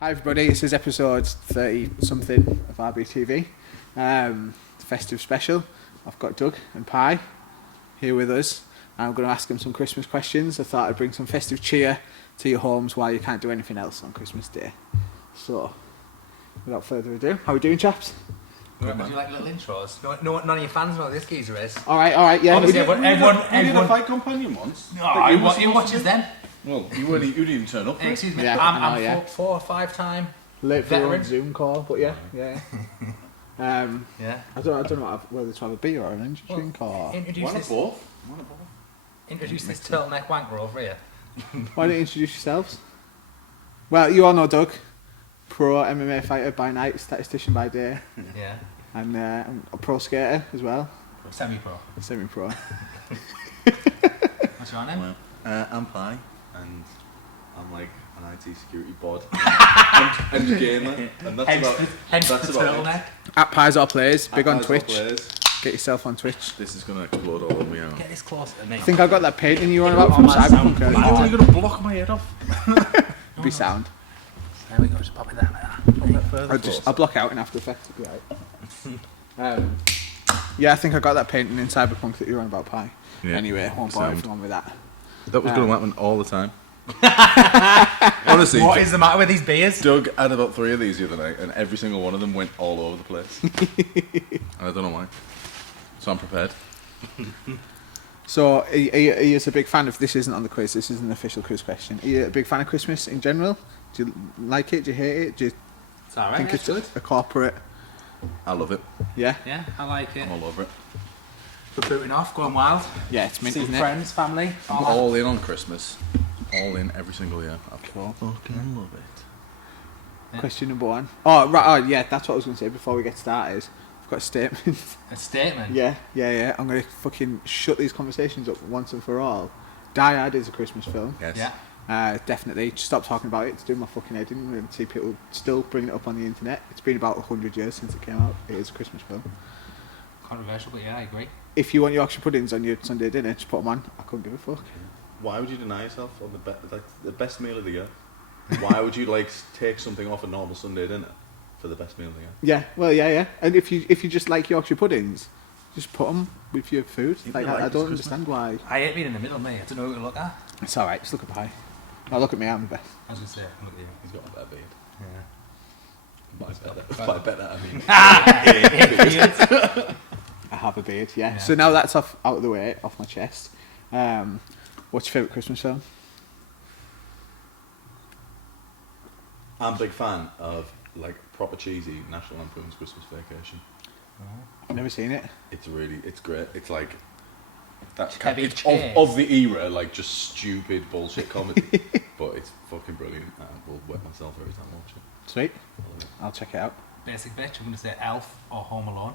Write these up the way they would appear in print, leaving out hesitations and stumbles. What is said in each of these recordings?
Hi everybody, this is episode 30 something of RBTV, festive special. I've got Doug and Pi here with us. I'm going to ask them some Christmas questions. I thought I'd bring some festive cheer to your homes while you can't do anything else on Christmas Day. So, without further ado, how are we doing, chaps? Good, man. Do you like little intros? No, none of your fans know what this geezer is. Alright, yeah. Obviously, We did a fight companion once. No, who watches them? Well, you didn't even turn up. Excuse me, Yeah, I'm 4 or 5 time Late for veteran. on Zoom call, but yeah. Yeah. I don't know whether to have a beer or an energy drink or... Introduce this turtleneck wanker over here. Why don't you introduce yourselves? Well, you all know Doug, pro MMA fighter by night, statistician by day, Yeah. and a pro skater as well. Semi-pro. Semi-pro. What's your name? I'm Pi, and I'm like an IT security bod and gamer, and Hence that's the about turtleneck. At Pies All Plays, big on Pies All Twitch. Plays. Get yourself on Twitch. This is gonna explode all over me now. Get this closer to me. I think I got that painting you on about from Cyberpunk. You're earlier. gonna block my head off. Be sound. There we go, just pop it down like that. I'll block out in After Effects. It'll be right. Yeah, I think I got that painting in Cyberpunk that you were on about Pi. Yeah, Anyway, won't bother sound. on with that. That was gonna happen all the time. Honestly, What is the matter with these beers? Doug had about 3 of these the other night, and every single one of them went all over the place. And I don't know why. So I'm prepared. So, are you a big fan of... This isn't on the quiz, this is an official quiz question. Are you a big fan of Christmas in general? Do you like it? Do you hate it? Do you It's alright, think it's it's good. a corporate... I love it. Yeah? Yeah, I like it. I'm all over it. We're booting off, going wild. Yeah, it's mint, See isn't it? friends, family. I'm all in on Christmas. All in every single year. I Cool. fucking love it. Question number 1. Oh, right, oh, yeah, that's what I was going to say before we get started. I've got a statement. A statement? Yeah. I'm going to fucking shut these conversations up once and for all. Die Hard is a Christmas film. Yes. Yeah. Definitely. Just stop talking about it. It's doing my fucking head in and see people still bringing it up on the internet. It's been about 100 years since it came out. It is a Christmas film. Controversial, but yeah, I agree. If you want Yorkshire puddings on your Sunday dinner, just put them on. I couldn't give a fuck. Why would you deny yourself on the best meal of the year? Why would you take something off a normal Sunday dinner for the best meal of the year? Yeah, well, yeah. And if you just like Yorkshire puddings, just put them with your food. Even Like, I like don't it's understand why. I hate being in the middle, mate. I don't know who to look at. It's alright, just look at pie. Now look at me, I'm the best. I was going to say, look at you. He's got a better beard. Yeah. By better, I mean. I have a beard, yeah. Yeah. So now that's out of the way, off my chest. What's your favourite Christmas film? I'm a big fan of proper cheesy National Lampoon's Christmas Vacation. I've never seen it. It's great. It's like that Chevy it's Chase. of the era, just stupid bullshit comedy. But it's fucking brilliant. I will wet myself every time I watch it. Sweet. I love it. I'll check it out. Basic bitch, I'm going to say Elf or Home Alone.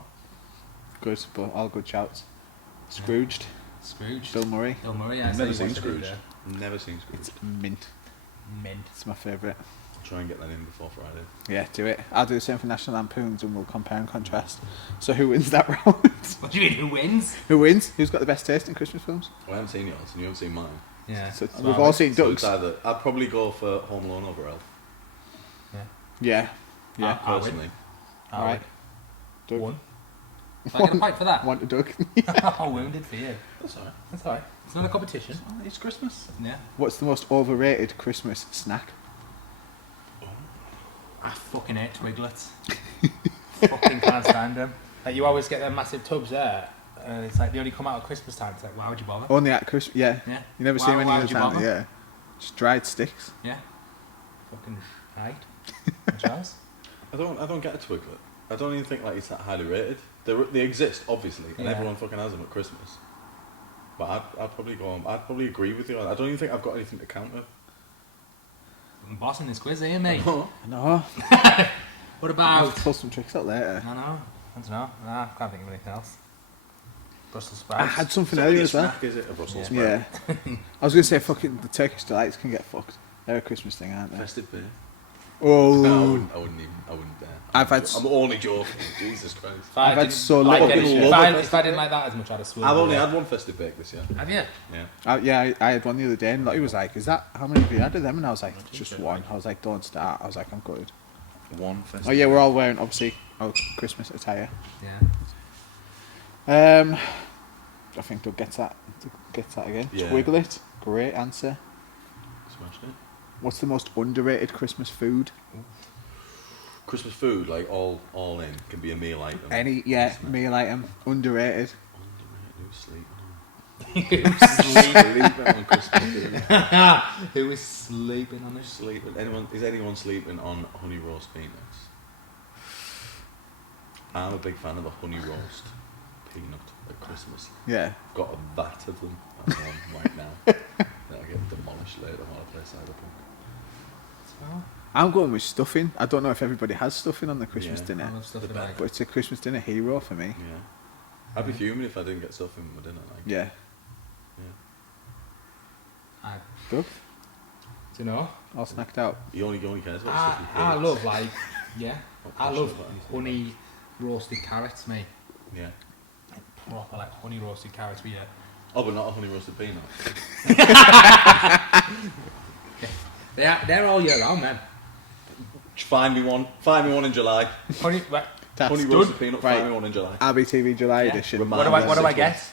Good, but all good shouts. Scrooged. Scrooge. Bill Murray. Bill Murray, I I've said never he seen watched it Scrooge. there. Never seen Scrooge. It's mint. Mint. It's my favourite. I'll try and get that in before Friday. Yeah, do it. I'll do the same for National Lampoons and we'll compare and contrast. So who wins that round? What do you mean, who wins? Who wins? Who's got the best taste in Christmas films? Well, I haven't seen yours, and you haven't seen mine. Yeah. So That's we've what I all would- seen So Doug's. it's either I'd probably go for Home Alone over Elf. Yeah. Yeah. I win. Personally. All right. Doug. One. So I get a point for that. One to Doug. Oh, wounded for you. That's alright. That's alright. It's not a competition. It's Christmas. Yeah. What's the most overrated Christmas snack? I fucking hate Twiglets. Fucking can't stand them. Like, you always get them massive tubs there, and it's like they only come out at Christmas time. It's like, why would you bother? Only at Christmas. Yeah. Yeah. You never Why- see them any why other would you time. bother? Yeah. Just dried sticks. Yeah. Fucking hide. Charles? I don't get a Twiglet. I don't even think it's that highly rated. They exist obviously, and Yeah. everyone fucking has them at Christmas. But I'd probably agree with you. I don't even think I've got anything to counter. I'm bossing this quiz here, mate. No. What I'll about? pull some tricks out later. I don't know. Nah, I can't think of anything else. Brussels I sprouts. had something It's not really earlier a as well. snack, is it? A Brussels Yeah. sprout. Yeah. I was going to say fucking the Turkish delights can get fucked. They're a Christmas thing, aren't they? Festive beer. Oh, No, I wouldn't dare. I've had I'm only joking. Jesus Christ. I've had so like little it. love If I didn't like that as much, I'd have sworn. I've only had one festive bake this year. Have you? Yeah. yeah, I had one the other day, and Lottie was like, "Is that how many have you had of them?" And I was like, "Just one." I was like, "Don't start." I was like, "I'm good." One festive. Oh yeah, we're all wearing obviously our Christmas attire. Yeah. I think Doug gets that. Gets that again. Yeah. Twiggle it. Great answer. Smashed it. What's the most underrated Christmas food? Christmas food, like all in, can be a meal item. Meal item. Underrated. Underrated. Who's sleeping on Christmas food? Who is sleeping on it? Is anyone sleeping on honey roast peanuts? I'm a big fan of the honey roast peanut at Christmas. Yeah. I've got a vat of them at home right now. That'll get demolished later while I play Cyberpunk. I'm going with stuffing. I don't know if everybody has stuffing on the Christmas Yeah. dinner, I love stuff like but it's a Christmas dinner hero for me. Yeah. I'd be fuming if I didn't get stuff in my dinner. Like. Yeah. I, Doug? do you know? All snacked out. He only cares about I, stuff he I hates. love like yeah. Not I passionate love about anything. honey roasted carrots, mate. Yeah. Proper like honey roasted carrots with you. Oh, but not a honey roasted peanut. They're all year round, man. Find me one in July. Honey, right. That's Honey done. roasted peanut. Right. Find me one in July. RBTV July Yeah. edition. Remind What do I me. get?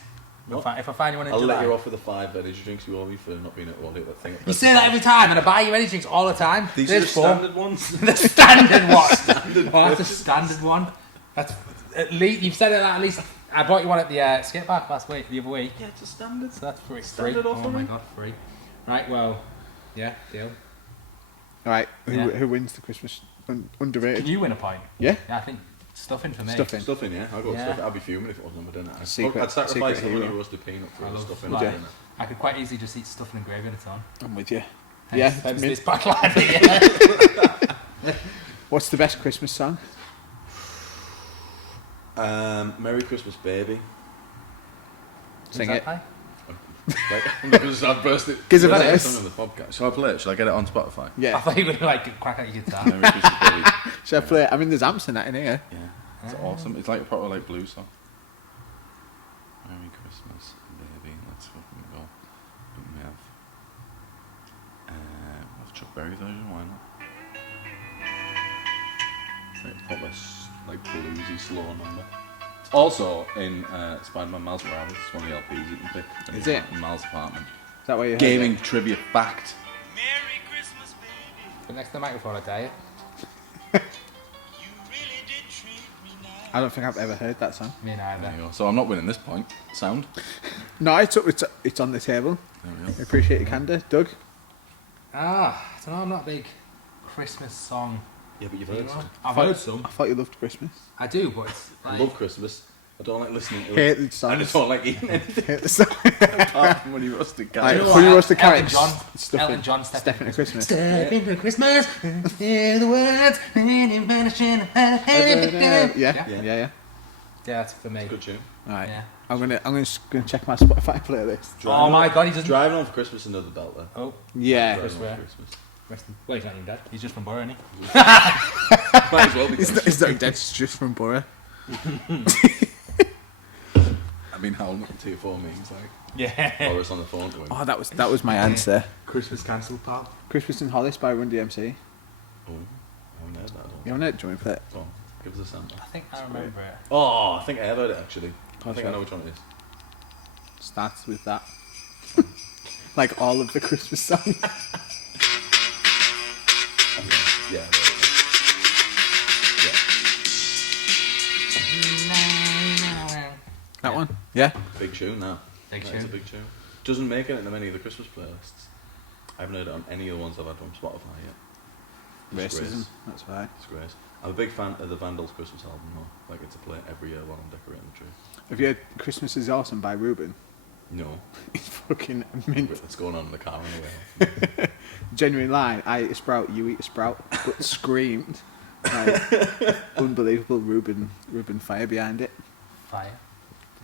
What? If I find you one in I'll July. let you off with the 5 energy drinks you owe me for not being at all that thing. You say that every time, and I buy you energy drinks all the time. These are There's the four. standard ones. The standard one. Oh, that's a standard one. That's at least you've said it at least. I bought you one at the skate park the other week. Yeah, it's a standard. So that's free. Standard free. offer, Oh my mate. god, free. Right, well, yeah, deal. All right. Yeah. Who wins the Christmas underrated? Can you win a point? Yeah. Yeah, I think stuffing for me. Stuffing. Stuffing, yeah. I'll go with Yeah. stuffing. I'd be fuming if it wasn't on my dinner. Secret- I'd sacrifice secret the honey hero. roasted peanut for I the love stuffing like, on dinner. I could quite easily just eat stuffing and gravy on its own. I'm with you. Hence- Yeah. hence mint. this backline. Yeah. What's the best Christmas song? Merry Christmas, baby. Sing Who's it. that Like, I'm not gonna I've burst it. Gives a burst minute. it on the podcast. Shall I play it? Shall I get it on Spotify? by? I Yeah. thought you were gonna like crack out your guitar. Merry Christmas, baby. Shall I play it? I mean, there's amps in that in here. Yeah, it's awesome. It's like a proper like blues song. Merry Christmas, baby. Let's fucking go. We have Chuck Berry version. Why not? It's like a proper like bluesy slow number. It's also in Spider-Man Miles Morales. It's one of the LPs you can pick. Is it? In Miles' apartment. Is that where you heard Gaming it? trivia fact. Merry Christmas, baby. But next to the microphone, I tell you. You really did treat me nice. I don't think I've ever heard that song. Me neither. There you go. So I'm not winning this point. Sound. No, it's on the table. There we I go. appreciate your candor, Doug. I don't know. I'm not a big Christmas song. Yeah, but you've You heard know? some. I've heard some. I thought you loved Christmas. I do, but it's I like love Christmas. I don't like listening to Hate it. the I songs. just don't like eating anything Hate the song. apart from when you roasted Like, carrots. You know honey what? roasted Elton carrots. John. Stuffing. Elton John, Step into Christmas. Step into Christmas, hear the words, vanishing. Yeah, Yeah. yeah. Yeah, that's for me. Good tune. All right. Yeah. I'm gonna check my Spotify playlist. Oh my God, he doesn't. Driving on for Christmas, another belter. Oh, Yeah. Driving on Where? for Christmas. well, he's not even dead. He's just from Borough, isn't he? Might as well be. It's not dead. It's just from Borough. I mean, how much tier 4 means like. Yeah. Or it's on the phone going. Oh, that was my answer. Christmas cancelled, pal. Christmas in Hollis by Run DMC. Oh, I haven't heard that. You want it? Do you want me to play it? Go on, give us a sample. I think I remember it. Oh, I think I have heard it actually. I Oh, think sure. I know which one it is. Starts with that. Like all of the Christmas songs. Yeah, I know it. That one? Yeah. Yeah, big tune now. Big That is a tune. big tune. Doesn't make it into many of the Christmas playlists. I haven't heard it on any of the ones I've had from Spotify yet. It's Racism. great. That's right. It's great. I'm a big fan of the Vandals Christmas album though. Like it's a play every year while I'm decorating the tree. Have you heard Christmas is Awesome by Ruben? No, It's fucking mint. what's going on in the car anyway? Genuine line. I eat a sprout, you eat a sprout, but screamed. Like, unbelievable Ruben fire behind it. Fire.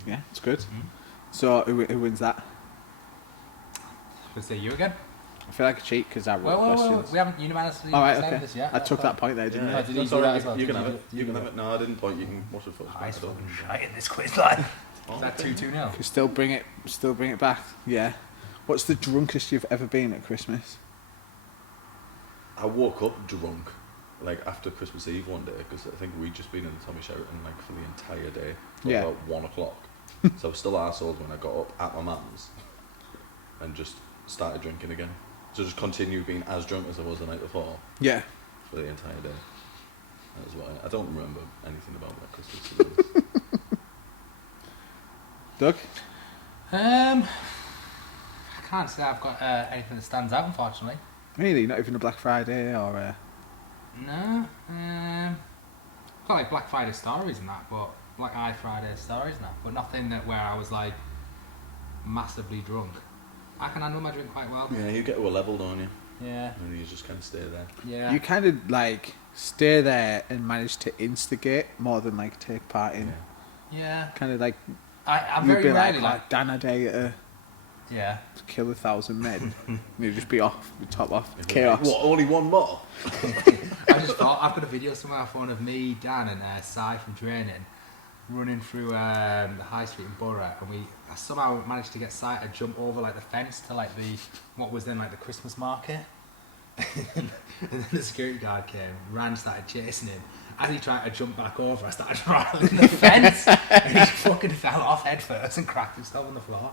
Yeah, it's good. So who wins that? Should I say you again? I feel like a cheat because I wrote Well, questions. we haven't unanimously All right, decided okay. this yet. I took that point there, didn't Yeah. Oh, did you That's do all that right. as well? You can Did have you it. do- You can have it. No, I didn't point. You can watch it first. I I don't. fucking shite in this quiz, like. Is that 2-2-0? Could still bring it back. Yeah. What's the drunkest you've ever been at Christmas? I woke up drunk, like after Christmas Eve one day, because I think we'd just been in the Tommy Sheraton like for the entire day, till Yeah. about 1 o'clock. So I was still arseholed when I got up at my mum's, and just started drinking again. So just continued being as drunk as I was the night before Yeah. for the entire day. That was why I don't remember anything about that Christmas. To be honest. Doug? I can't say I've got anything that stands out, unfortunately. Really? Not even a Black Friday or No. Got like Black Friday stories and that, but Black Friday stories and that, but nothing that where I was like massively drunk. I can handle my drink quite well. Yeah, you get to a level, don't you? Yeah. And you just kind of stay there. Yeah. You kind of like stay there and manage to instigate more than like take part in. Yeah. Kind of like I'm you'd very be rarely like, like. oh, Dan a day to Yeah. kill 1,000 men. And you'd just be off, top off, If chaos. What? Only one more? I just thought I've got a video somewhere on my phone of me, Dan, and Si from training running through the high street in Borough, and I somehow managed to get Si to jump over like the fence to like what was then like the Christmas market. And then the security guard came, started chasing him. As he tried to jump back over, I started rattling the fence, and he fucking fell off head first and cracked himself on the floor.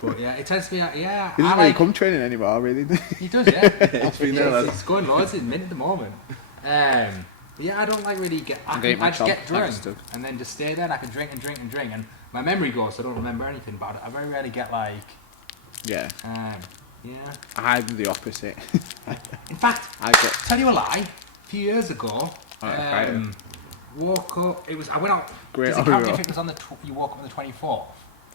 But yeah, it tends to be yeah. He doesn't really come training anymore, really. He does, yeah. It's It's going loads in mint at the moment. But yeah, I don't like really get. I just get drunk and then just stay there, and I can drink and drink and drink, and my memory goes, so I don't remember anything. But I very rarely get like. Yeah. Yeah. I'm the opposite. In fact, I get. tell you a lie. A few years ago, Right. woke up. I went out. Great Does it count Oreo. if it was on you woke up on the 24th?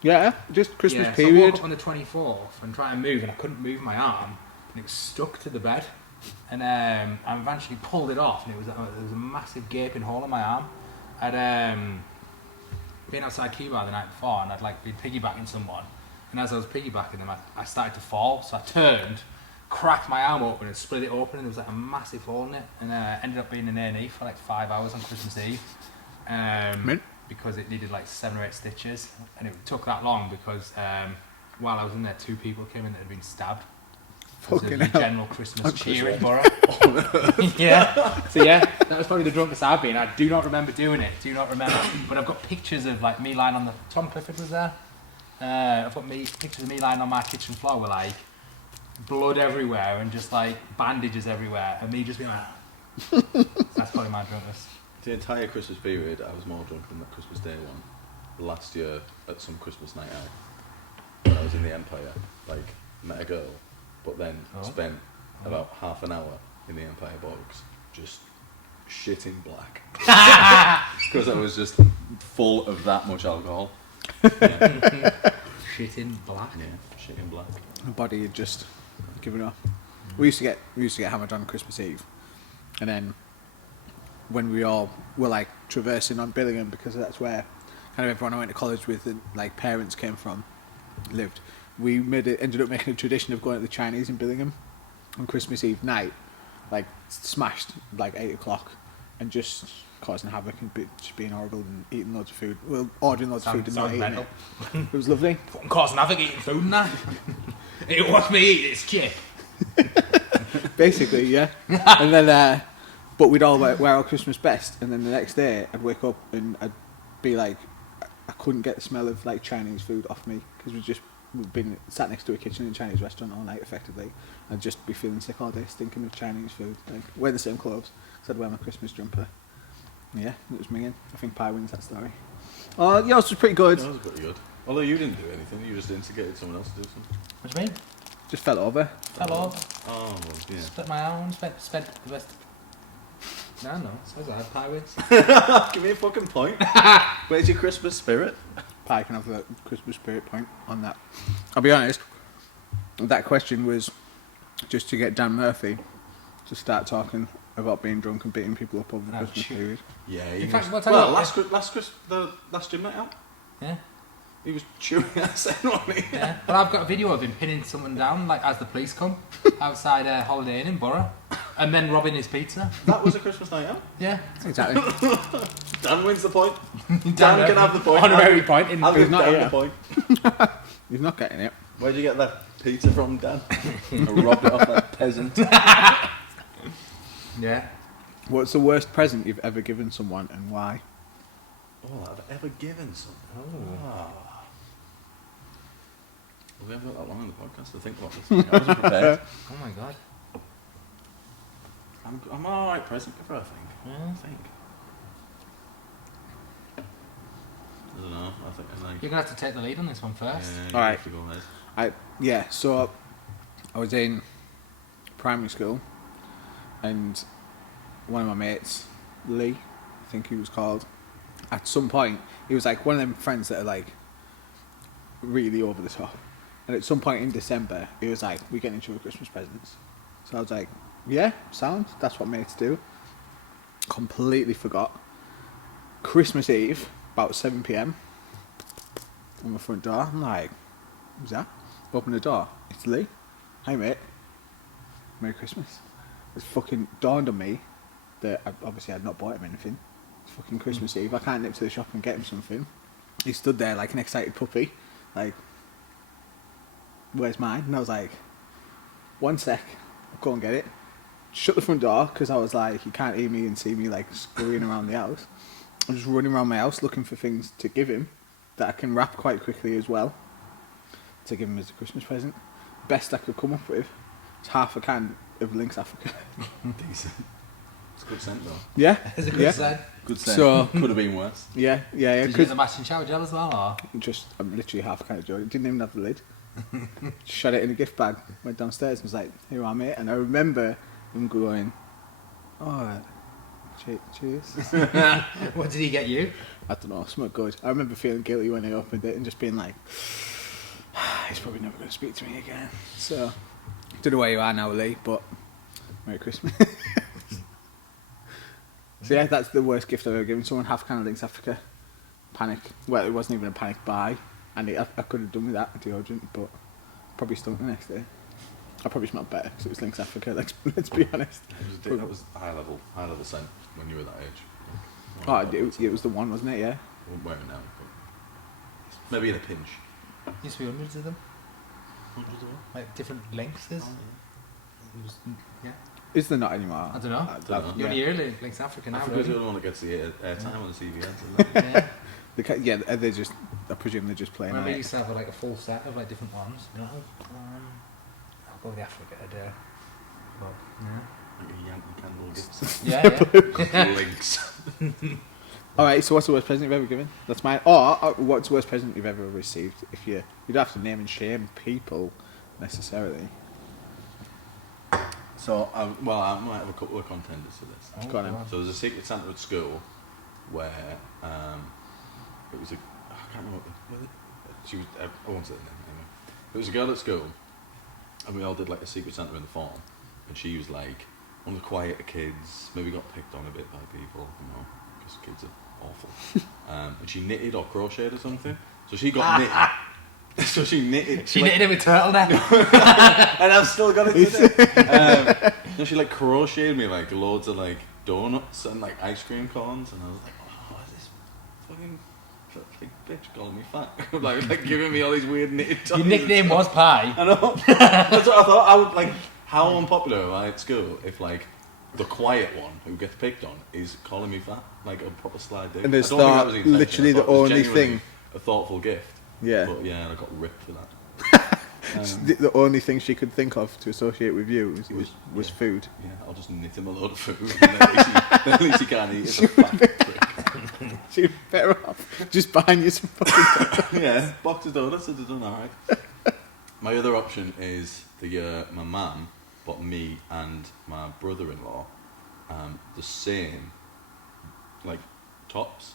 Yeah, just Christmas Yeah, so I period. woke up on the 24th and tried to move, and I couldn't move my arm, and it was stuck to the bed. And I eventually pulled it off, and there was a massive gaping hole in my arm. I'd been outside Cuba the night before, and I'd like been piggybacking someone. And as I was piggybacking them, I started to fall. So I turned, cracked my arm open, and split it open, and there was like a massive hole in it. And ended up being in A&E for like 5 hours on Christmas Eve. Mint. Because it needed like 7 or 8 stitches, and it took that long because while I was in there, 2 people came in that had been stabbed. Fucking There's a hell. general Christmas cheer in Borough. Yeah. So yeah, that was probably the drunkest I've been. I do not remember doing it. Do not remember. But I've got pictures of like me lying on the. Tom Clifford was there. I've got pictures of me lying on my kitchen floor with like blood everywhere and just like bandages everywhere, and me just being like. That's probably my drunkest. The entire Christmas period, I was more drunk than that Christmas Day one. Last year, at some Christmas night out, when I was in the Empire, like, met a girl, but then spent about half an hour in the Empire box, just shitting black. Because I was just full of that much alcohol. Shit in black. Yeah, shitting black. My body had just given up. We used to get hammered on Christmas Eve, and then when we all were like traversing on Billingham, because that's where kind of everyone I went to college with and like parents came from lived. We ended up making a tradition of going to the Chinese in Billingham on Christmas Eve night, like smashed like 8 o'clock, and just causing havoc and just being horrible and eating loads of food. Well, ordering loads of food and not eating it. It was lovely. Fucking causing havoc eating food and that. It wants me eat this chip. Basically, yeah. And then, but we'd all wear our Christmas best, and then the next day I'd wake up and I'd be like, I couldn't get the smell of like Chinese food off me because we'd been sat next to a kitchen in a Chinese restaurant all night, effectively. I'd just be feeling sick all day, stinking of Chinese food. Like wear the same clothes, so I'd wear my Christmas jumper. Yeah, it was minging. I think Pie wins that story. Oh, yours was pretty good. That was pretty good. Although you didn't do anything, you just instigated someone else to do something. What do you mean? Just fell over. Fell over. Oh, well, yeah. Split my arm. Spent the rest. No, suppose I had pie wins. Give me a fucking point. Where's your Christmas spirit? Pie can have the Christmas spirit point on that. I'll be honest, that question was just to get Dan Murphy to start talking about being drunk and beating people up over the Christmas period. Yeah, In he fact, was. what's that? Well, the last gym night out. Yeah. He was chewing us in, wasn't he? Yeah. But I've got a video of him pinning someone down, like as the police come outside Holiday Inn in Borough, and then robbing his pizza. That was a Christmas night out. Yeah. Exactly. Dan wins the point. Dan can have the point. Honorary point. I'll give not Dan here. the point. He's not getting it. Where'd you get that pizza from, Dan? I robbed it off that peasant. Yeah. What's the worst present you've ever given someone and why? Oh, I've ever given something. Oh. Well, we haven't got that long on the podcast to think about this. I wasn't prepared. Oh my god. I'm alright present giver, I think. Yeah. I don't know. I think I like. You're gonna have to take the lead on this one first. Yeah, you Alright. have to go ahead. So I was in primary school and one of my mates, Lee, I think he was called, at some point, he was like one of them friends that are like really over the top. And at some point in December, he was like, we're getting each other Christmas presents. So I was like, yeah, sound, that's what mates do. Completely forgot. Christmas Eve, about 7 p.m, on my front door, I'm like, who's that? Open the door, it's Lee. Hi mate, Merry Christmas. It's fucking dawned on me that obviously I'd not bought him anything. It's fucking Christmas Eve, I can't nip to the shop and get him something. He stood there like an excited puppy, like, where's mine? And I was like, one sec, I'll go and get it. Shut the front door, because I was like, you can't hear me and see me like scurrying around the house. I'm just running around my house looking for things to give him that I can wrap quite quickly as well, to give him as a Christmas present. Best I could come up with is half a can of Lynx Africa. Decent. It's a good scent though. Yeah, It's a good yeah. sign. Good scent. So- Could have been worse. Yeah. Did you get Because the matching shower gel as well, or? just I'm literally half a can of joy. It didn't even have the lid. Shut it in a gift bag. Went downstairs and was like, "Here you are, mate." And I remember him going, "Oh, cheers." What did he get you? I don't know, something good. I remember feeling guilty when I opened it and just being like, he's probably never going to speak to me again. So, don't know where you are now, Lee, but Merry Christmas. So yeah, that's the worst gift I've ever given someone. Half a can of Lynx Africa. Panic. Well, it wasn't even a panic buy. And I could have done with that deodorant, but probably stunk the next day. I probably smelled better because it was Lynx Africa, let's be honest. That was high level scent when you were that age. Oh, it was the one, wasn't it? Yeah. Won't wear it now, but maybe in a pinch. Used to be hundreds of them, Hundreds of what? like different lengths. It was, yeah. Is there not anymore? I don't know. I don't know. You only hear Links Africa now. I don't suppose you? you're the one that gets the airtime on the CBS, isn't it? Yeah. Yeah, they're just. I presume they're just playing. Remember, you It. used to have like a full set of like different ones. You know, I'll go with the Africa today. But Like a Yankee candle gifts. yeah, yeah. Links. All right. So, what's the worst present you've ever given? That's mine. Or what's the worst present you've ever received? If you don't have to name and shame people necessarily. So, I might have a couple of contenders for this. Go on then. So, there's a Secret Santa at school where it was I can't remember what she was. I won't say the name anyway. It was a girl at school, and we all did like a Secret Santa in the form, and she was like one of the quieter kids. Maybe got picked on a bit by people, you know, because kids are awful. And she knitted or crocheted or something. So she got knitted. So she knitted. She knitted it with turtleneck. And I've still got it today. No, she like crocheted me like loads of like donuts and like ice cream cones, and I was like, oh, is this fucking like bitch calling me fat? like giving me all these weird knitted toys. Your nickname was Pie. I know. That's what I thought. I would like, how unpopular am I at school if like the quiet one who gets picked on is calling me fat, like a proper slide dick. And it's I don't think that was the intention. literally I the thought it was only genuinely thing. a thoughtful gift. Yeah. But yeah, I got ripped for that. The only thing she could think of to associate with you was yeah. food. Yeah, I'll just knit him a load of food. And at least he can't eat. It's a fat prick. She's better off just buying you some fucking. Yeah, box of donuts would have done alright. My other option is the year my mum bought me and my brother-in-law the same like tops,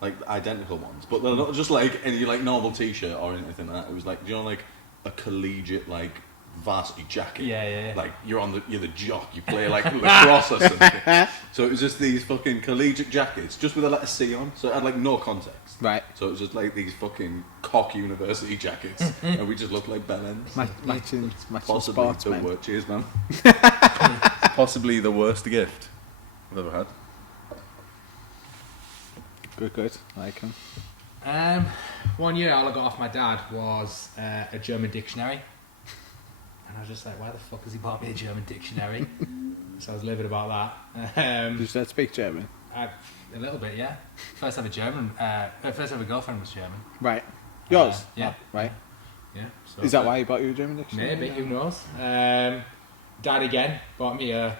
like identical ones, but they're not just like any like normal t-shirt or anything like that. It was like, do you know, like a collegiate like varsity jacket. Yeah. Like you're the jock. You play like lacrosse or something. So it was just these fucking collegiate jackets, just with a letter C on. So it had like no context. Right. So it was just like these fucking cock university jackets, and we just looked like bellends. Matching Possibly sportsmen. the worst. Cheers, man. Possibly the worst gift I've ever had. Good. I like him. 1 year all I got off my dad was a German dictionary. And I was just like, why the fuck has he bought me a German dictionary? So I was livid about that. Did you start to speak German? A little bit, yeah. First ever girlfriend was German. Right. Yours? Yeah. Oh, right. Yeah. So Is that why you bought you a German dictionary? Maybe, who knows? Dad again bought me a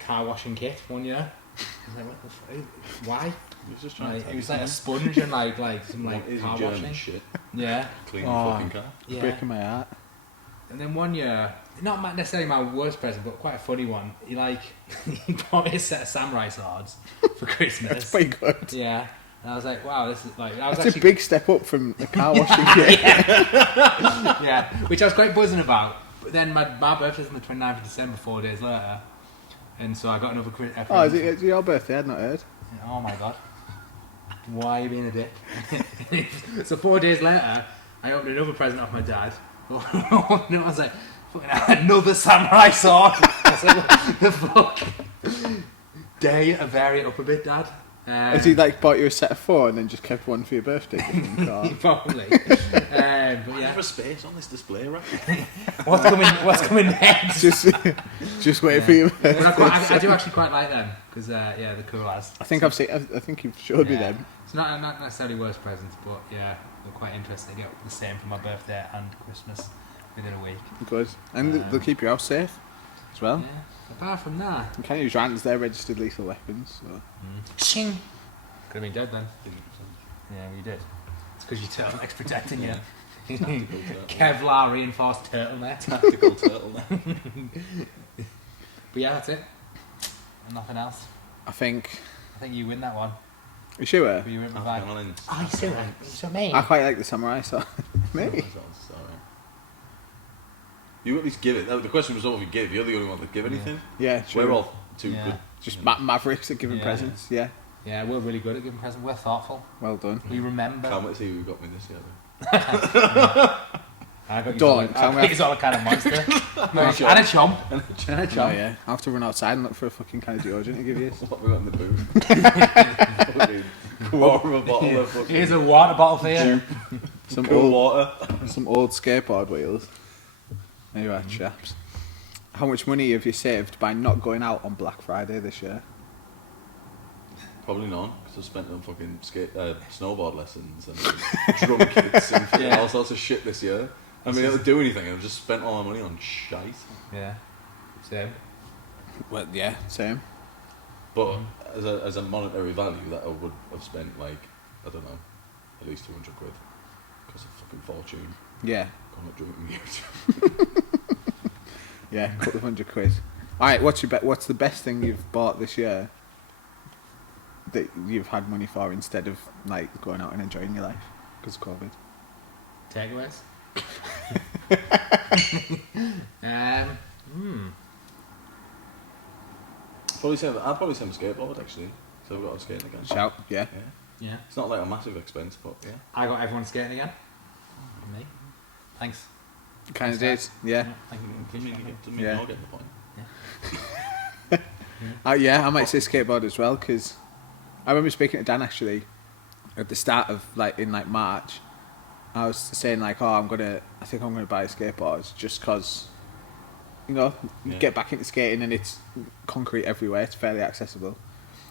car washing kit 1 year. I was like, what the fuck? Why? He was just trying to It was like a sponge and like some What is car German washing. shit? Yeah. Clean your fucking car. It's Yeah. breaking my heart. And then 1 year, not necessarily my worst present, but quite a funny one. He bought me a set of samurai swords for Christmas. That's pretty good. Yeah. And I was like, wow, this is like... I was That's actually, a big step up from the car washing kit. yeah, which I was quite buzzing about. But then my birthday's on the 29th of December, 4 days later. And so I got another present. Oh, is it your birthday? I'd not heard. Oh my god. Why are you being a dick? So 4 days later, I opened another present off my dad. I was like, fucking another samurai sword. I was like, what the fuck? Dare you to vary it up a bit, Dad? Has he like bought you a set of 4 and then just kept one for your birthday? Probably. But I yeah. have a space on this display rack. What's coming next? just wait for your birthday. But I do actually quite like them because they're cool as. I think I've seen. I think you've showed me them. It's not necessarily worst presents, but yeah, they're quite interesting. I get the same for my birthday and Christmas within a week. Good, and they'll keep your house safe as well. Yeah. Apart from that, You can't use your hands; they're registered lethal weapons. So. Shing. Could have been dead then. Yeah, well, you did. It's because your turtleneck's protecting you. Kevlar reinforced turtleneck. Tactical turtleneck. But yeah, that's it. Nothing else. I think. I think you win that one. You sure? But you win my bag. Oh, you still win. So me. I quite like the samurai sword. Me. You at least give it. The question was what we give. You're the only one that give anything. Yeah, true. We're all too Yeah. good. Just mavericks at giving presents. Yeah, Yeah, we're really good at giving presents. We're thoughtful. well done. We remember. Can't wait to see who got me this year. I got Don't tell me. He's all a kind of monster. And a chomp. Oh yeah, I have to run outside and look for a fucking kind of deodorant to give you. What we got in the booth? Warm a bottle of fucking Here's a water bottle for you. Some cool old, water. some old skateboard wheels. There you are, chaps. How much money have you saved by not going out on Black Friday this year? Probably none, because I've spent on fucking snowboard lessons and drum kits and all sorts of shit this year. I mean, I didn't do anything. I've just spent all my money on shite. Yeah. Same. Well, yeah, same. But as a monetary value, that I would have spent like, I don't know, at least 200 quid. Because of fucking fortune. Yeah, I'm not drinking YouTube. yeah, a couple of £100. All right, what's the best thing you've bought this year that you've had money for instead of like going out and enjoying your life because of COVID? Takeaways. I'd probably say my skateboard actually. So I've got to skate again. Shout, yeah. Yeah. Yeah. It's not like a massive expense, but yeah. I got everyone skating again. Me. Thanks. Kind of did, yeah. Thank you. Doesn't mean Yeah. you're getting the point. Yeah, I might say skateboard as well because I remember speaking to Dan actually at the start of in March. I was saying I think I'm gonna buy a skateboard just because, you get back into skating and it's concrete everywhere. It's fairly accessible.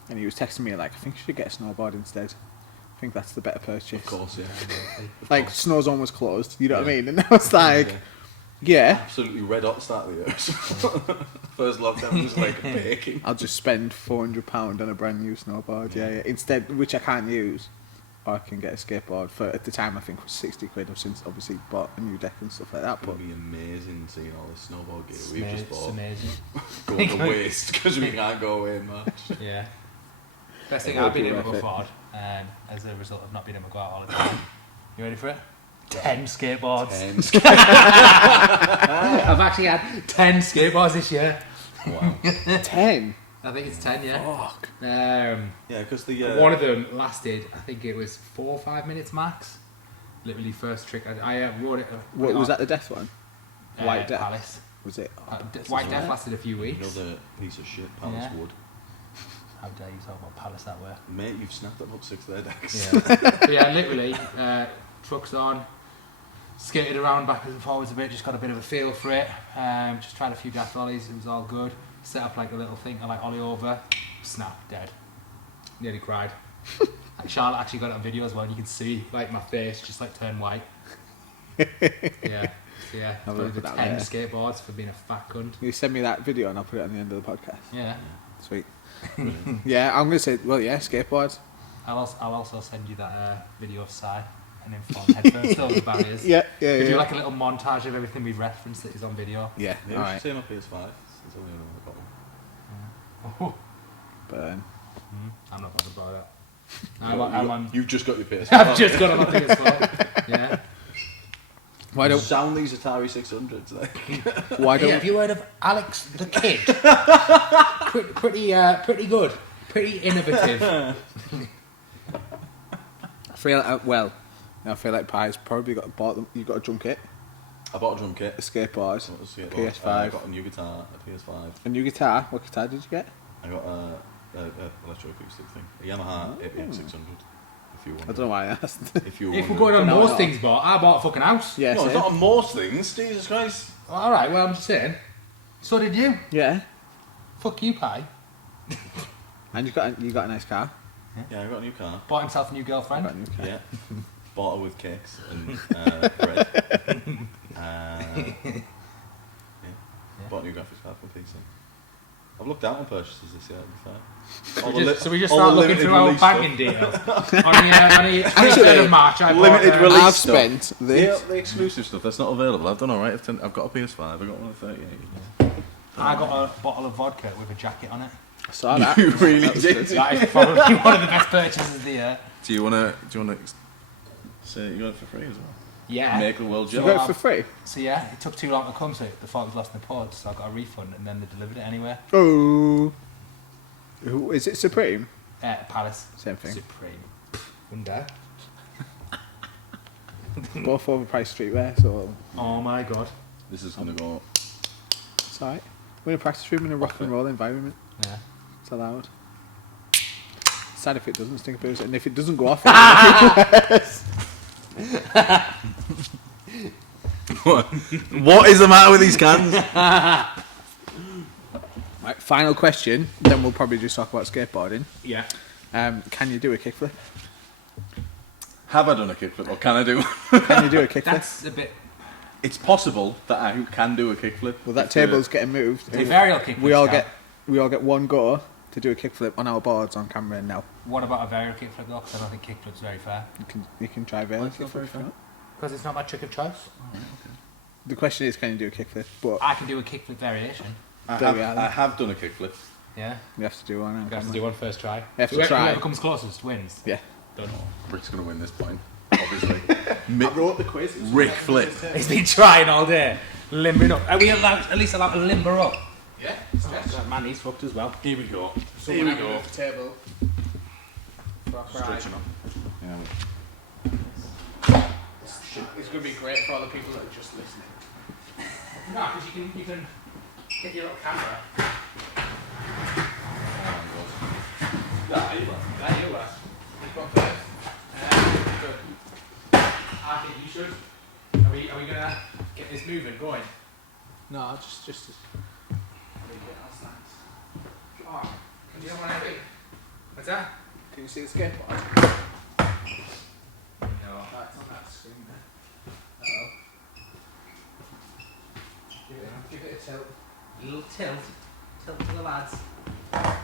And he was texting me I think you should get a snowboard instead. I think that's the better purchase. Of course, yeah. Snow zone was closed. You know what I mean? And I was like, yeah. Absolutely red hot start of the year. First lockdown was like baking. I'll just spend £400 on a brand new snowboard. Yeah. Instead, which I can't use. Or I can get a skateboard for, at the time I think it was 60 quid. I've since obviously bought a new deck and stuff like that. It But would be amazing seeing all this snowboard gear we've just It's bought amazing. going to waste because we can't go away much. Yeah. Best thing It would I've been be able worth to it. afford as a result of not being able to go out all the time. You ready for it? 10 skateboards. 10. I've actually had 10 skateboards this year. Wow. 10? I think it's 10, yeah. Fuck. Yeah, because the One of them lasted, I think it was 4 or 5 minutes max. Literally first trick. I wrote it. What, was that the death one? White Death? Palace. Was it? White Death lasted a few you know weeks. the piece of shit Palace Yeah. wood. How dare you talk about Palace that way? Mate, you've snapped up about 6 there decks. Yeah, but yeah, literally, trucks on, skated around backwards and forwards a bit, just got a bit of a feel for it. Just tried a few daft ollies, it was all good. Set up like a little thing, I like ollie over, snap, dead. Nearly cried. Charlotte actually got it on video as well, and you can see like my face just like turn white. Yeah, so yeah, Have a probably look the at that 10 later. skateboards for being a fat cunt. You send me that video and I'll put it on the end of the podcast. Yeah, Sweet. Yeah, I'm going to say, well, yeah, skateboards. I'll also send you that video of Sai and informed headphones over barriers. Yeah. We do like a little montage of everything we've referenced that is on video. Yeah, Maybe we alright. should say my PS5. Since I only know I've got one. Oh, But I'm not bothered by that. I'm on. You've just got your PS5. I've just got on my PS4. Yeah. why don't sound these Atari 600s? Like. why Hey, don't have you heard of Alex the Kid? Pretty good. Pretty innovative. I feel like, I feel like Pie's probably bought them. You got a drum kit, I bought a drum kit. a skateboard, What was it? PS5. I got a new guitar, a PS5. a new guitar. What guitar did you get? I got a electroacoustic thing, a Yamaha APX 600. If you want. I don't know why I asked. If you If we're want. going on No, most no. things, but I bought a fucking house. Yeah, No, it's same. not on most things. Jesus Christ. Alright, well, I'm just saying. So did you. Yeah, Fuck you, Pie. and you got a nice car. Yeah, I got a new car. Bought himself a new girlfriend. Got a new car. Yeah. Bought her with cakes and bread. Yeah. Bought a new graphics card for PC. I've looked out on purchases this year, to be fair. So we just all start the looking limited through our release banking details. on the 23rd of March, I limited bought, release. I've stuff. spent this. The exclusive stuff that's not available. I've done alright. I've got a PS5. I've got one at 38. I got a bottle of vodka with a jacket on it. I saw that. You really That was did. good. That is probably one of the best purchases of the year. Do you wanna say you got it for free as well? Yeah. Make the world You jealous. got it for free. So yeah, it took too long to come, so they thought it was lost in the pod, so I got a refund and then they delivered it anyway. Oh, is it Supreme? Palace. Same thing. Supreme. Wonder. Both overpriced streetwear, so Oh my god. This is gonna go. it's alright. We're in a practice room in a rock and roll environment. Yeah. It's allowed. Sad if it doesn't stink of booze, and if it doesn't go off. What is the matter with these cans? Right, final question. Then we'll probably just talk about skateboarding. Yeah. Can you do a kickflip? Have I done a kickflip, or can I do one? Can you do a kickflip? That's a bit. It's possible that I can do a kickflip. Well, that If table's getting moved. The varial kickflip. We all get one go to do a kickflip on our boards on camera now. What about a varial kickflip though? Because I don't think kickflip's very fair. You can try varial it's not very kickflip. if you fair? want. Because it's not my trick of choice. The question is, can you do a kickflip? But I can do a kickflip variation. There we are, then. I have done a kickflip. Yeah. you have to do one. on You have to camera. do one first try. You have to Whoever- try. Whoever comes closest wins. Yeah. Done. Rick's gonna win this point, obviously. wrote the quiz. Rick flip. He's been trying all day, limbering up. Are we allowed, at least allowed to limber up? Yeah. Oh, man, he's fucked as well. Here we go. Here we go. The table. Stretching up. Yeah. It's going to be great for all the people that are just listening. No, because you can get your little camera. There you are. Good. I think you should. Are we gonna get this moving, going? No, just. Oh, can you have one of these? What's that? Can you see the skateboard? No. That's on that screen there. Give it a tilt. A little tilt. Tilt to the lads. Oh.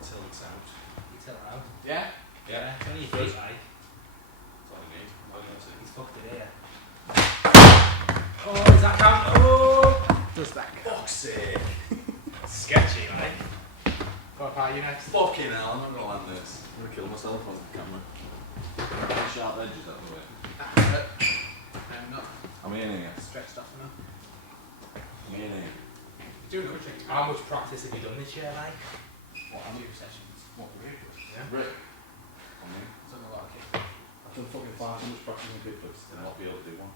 Tilts out. You tilt out. Yeah? Yeah. It's only your feet, like. That's all I need. He's fucked it here. Oh, does that count? Oh! Does that count? Fuck's sake. Sketchy, right? Go up, you next. Fucking hell, I'm not gonna land this. I'm gonna kill myself on the camera. Sharp edges out the way. I'm not I'm in here. stretched off enough. I'm in here. Doing another trick. How much practice have you done this year, like? What, how many sessions? What, weird? Yeah. Rick. I'm in. It's on a lot of kick. I've done fucking far too much practice in kickflips to not be able to do one.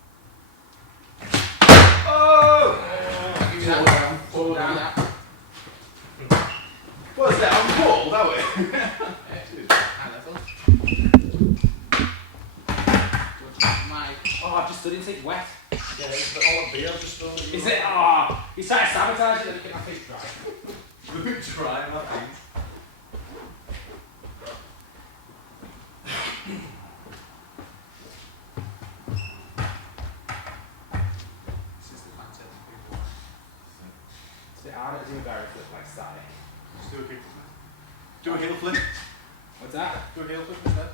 Give me that. Pull down that. What's that? I'm cold, that way. High level. Oh, I've just stood in it wet. Yeah, but all the beer just spilled. Is it? Oh, he's trying to sabotage it, let me get my face dry. Try my things. This is the content of people. It's a bit harder to do a barrel flip like Sally. Just do a kick flip. Do a heel flip. What's that? Do a heel flip instead.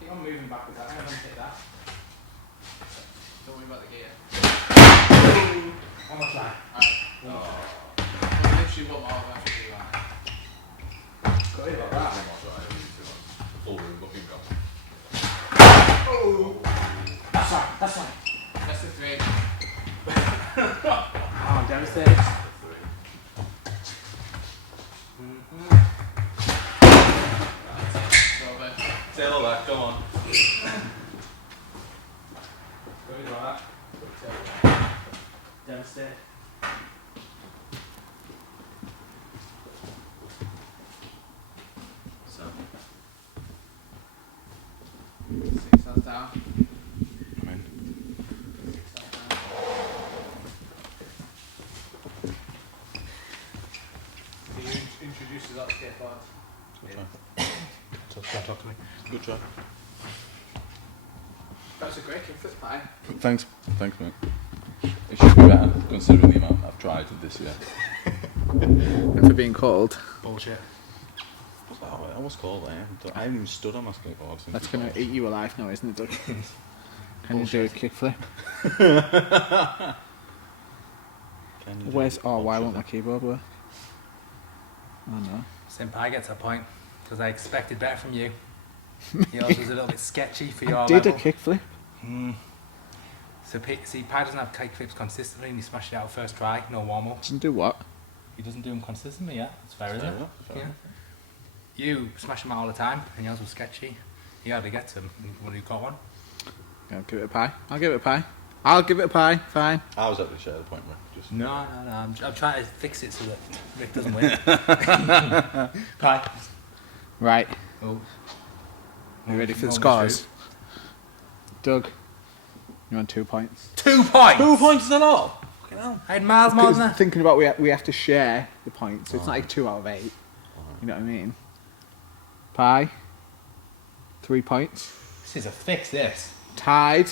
Keep on moving backwards. I'm going to hit that. Don't worry about the gear. One more try. Well, literally what more I have to do right. Got it like that. Full room booking gone. That's right, that's right. That's the three. Oh, I'm devastated. It's over. Tail all that, come on. Got it like that. Devastated. So, 6 hands down. I'm in. 6 hands down. Can you introduce us that skateboard? Good try. Talk to me. Good try. That was a great kickflip, pie. Thanks, mate. It should be better considering the amount I've tried this year. And for being cold. Bullshit. Oh, I was cold. I haven't even stood on my skateboard since. That's going to eat you alive now, isn't it, Doug? Can you do a kickflip? Where's... Oh, why won't my keyboard work? Oh, no. Senpai gets a point, because I expected better from you. Yours was a little bit sketchy for your I did level. a kickflip. So, see, Pi doesn't have kickflips consistently, and he smashed it out first try, no warm-up. Doesn't do what? He doesn't do them consistently, yeah. That's fair, isn't Fair it? enough, fair Yeah. enough. You smash them out all the time, and yours was sketchy. You hardly get to them. When you got one? I'll give it a pie. I'll give it a pie. I'll give it a pie. Fine. I was at the share the point, Rick. Just No. I'm trying to fix it so that Rick doesn't win. Pi. Right. Oh. You ready for the Moment scores? of Doug, you want 2 points? 2 points! 2 points is that all? Fucking hell. I had miles more than Because that. thinking about we have to share the points, so it's not like 2 out of 8. You know what I mean? Pie, 3 points. This is a fix, this. Tied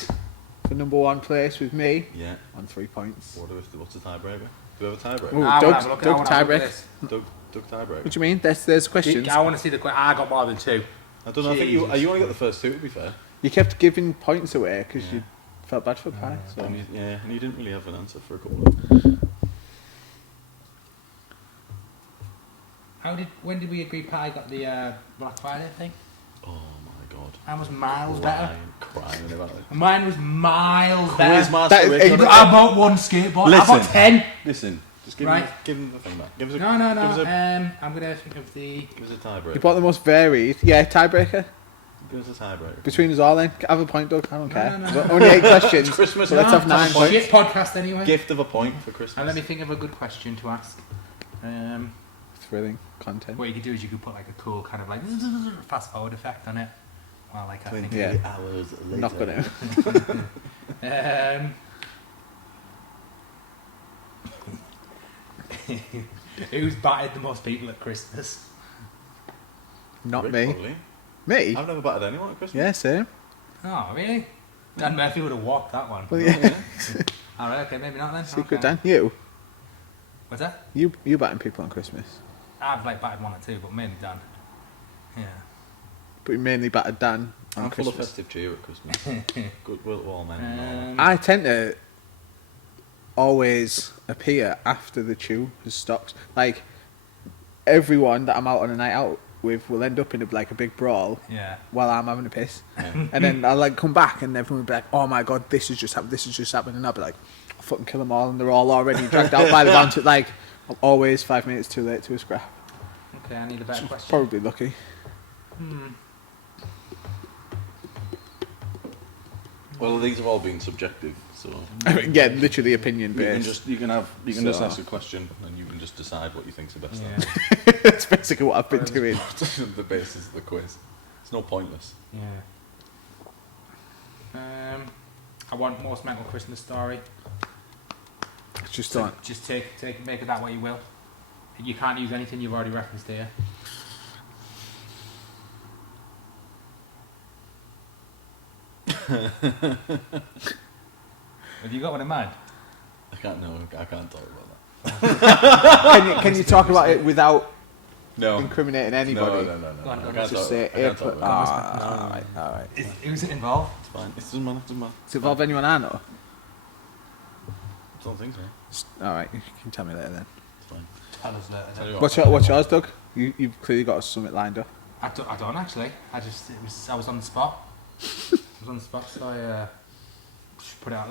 for number 1 place with me Yeah. on 3 points. What's the tiebreaker? Do we have a tiebreaker? Ooh, I wanna Doug have a look- I wanna have a look at tiebreak. this. Doug tiebreaker. What do you mean? There's questions. I want to see the question. I got more than 2. I don't know. I think you Jesus. only got the first 2. To be fair. You kept giving points away because Yeah. you felt bad for Pie. So And you didn't really have an answer for a couple of. When did we agree Pi got the Black Friday thing? Oh my god. Mine was miles better. Crying about it. Mine was miles Quiz better. master That- Rick. hey, I bought 1 skateboard. I Listen. bought 10. Listen. Just give Right. him the thing back. Give us a. No. Give us a, I'm gonna think of the. give us a tiebreaker. you bought the most varied. Yeah, tiebreaker Give us a tiebreaker. between us all. Then have a point, Doug. I don't care. no. We've got only 8 questions. It's Christmas. So let's have 9 It's a points. shit podcast anyway. Gift of a point for Christmas. And let me think of a good question to ask. Thrilling content. What you could do is you could put like a cool kind of like fast forward effect on it. Well, like I think. 20 Yeah. hours later. I'm not gonna. Who's batted the most people at Christmas? Not Rick, me. probably. Me? I've never battered anyone at Christmas. Yeah, same. Oh, really? Dan Murphy would have walked that one. Well, yeah. Alright, okay, maybe not then. Secret Okay. Dan. You What's that? you batting people on Christmas, I've like batted 1 or 2, but mainly Dan. Yeah. but you mainly battered Dan on I'm full of Christmas. festive cheer at Christmas. Goodwill to all men and all. I tend to always appear after the chew has stopped. Like everyone that I'm out on a night out we'll end up in a big brawl Yeah. while I'm having a piss, Yeah. and then I'll like come back and everyone will be like, "Oh my god, this has just happened," and I'll be like, "I'll fucking kill them all," and they're all already dragged out by the bounty. Like, I'm always 5 minutes too late to a scrap. Okay, I need a better question. Probably lucky. Well, these have all been subjective, so Yeah, literally opinion based. you can just So- ask a question and you can just decide what you think's the best Yeah. answer. That's basically what I've been doing. The basis of the quiz. It's not pointless. Yeah. I want most mental Christmas story. Just So don't. just make it that what you will. You can't use anything you've already referenced here. Have you got one in mind? I can't talk about that. Can you talk about it without No. incriminating anybody? No. Go on, I go on. can't Just talk, say I can't talk April. about that. Alright. Who's it involved? It's fine. It doesn't matter. Does it involve anyone I know? I don't think so. Alright, you can tell me later then. It's fine. Tell us later. Tell then. you what. What's yours, Doug? You've clearly got something lined up. I don't actually. I was on the spot. So I just put it out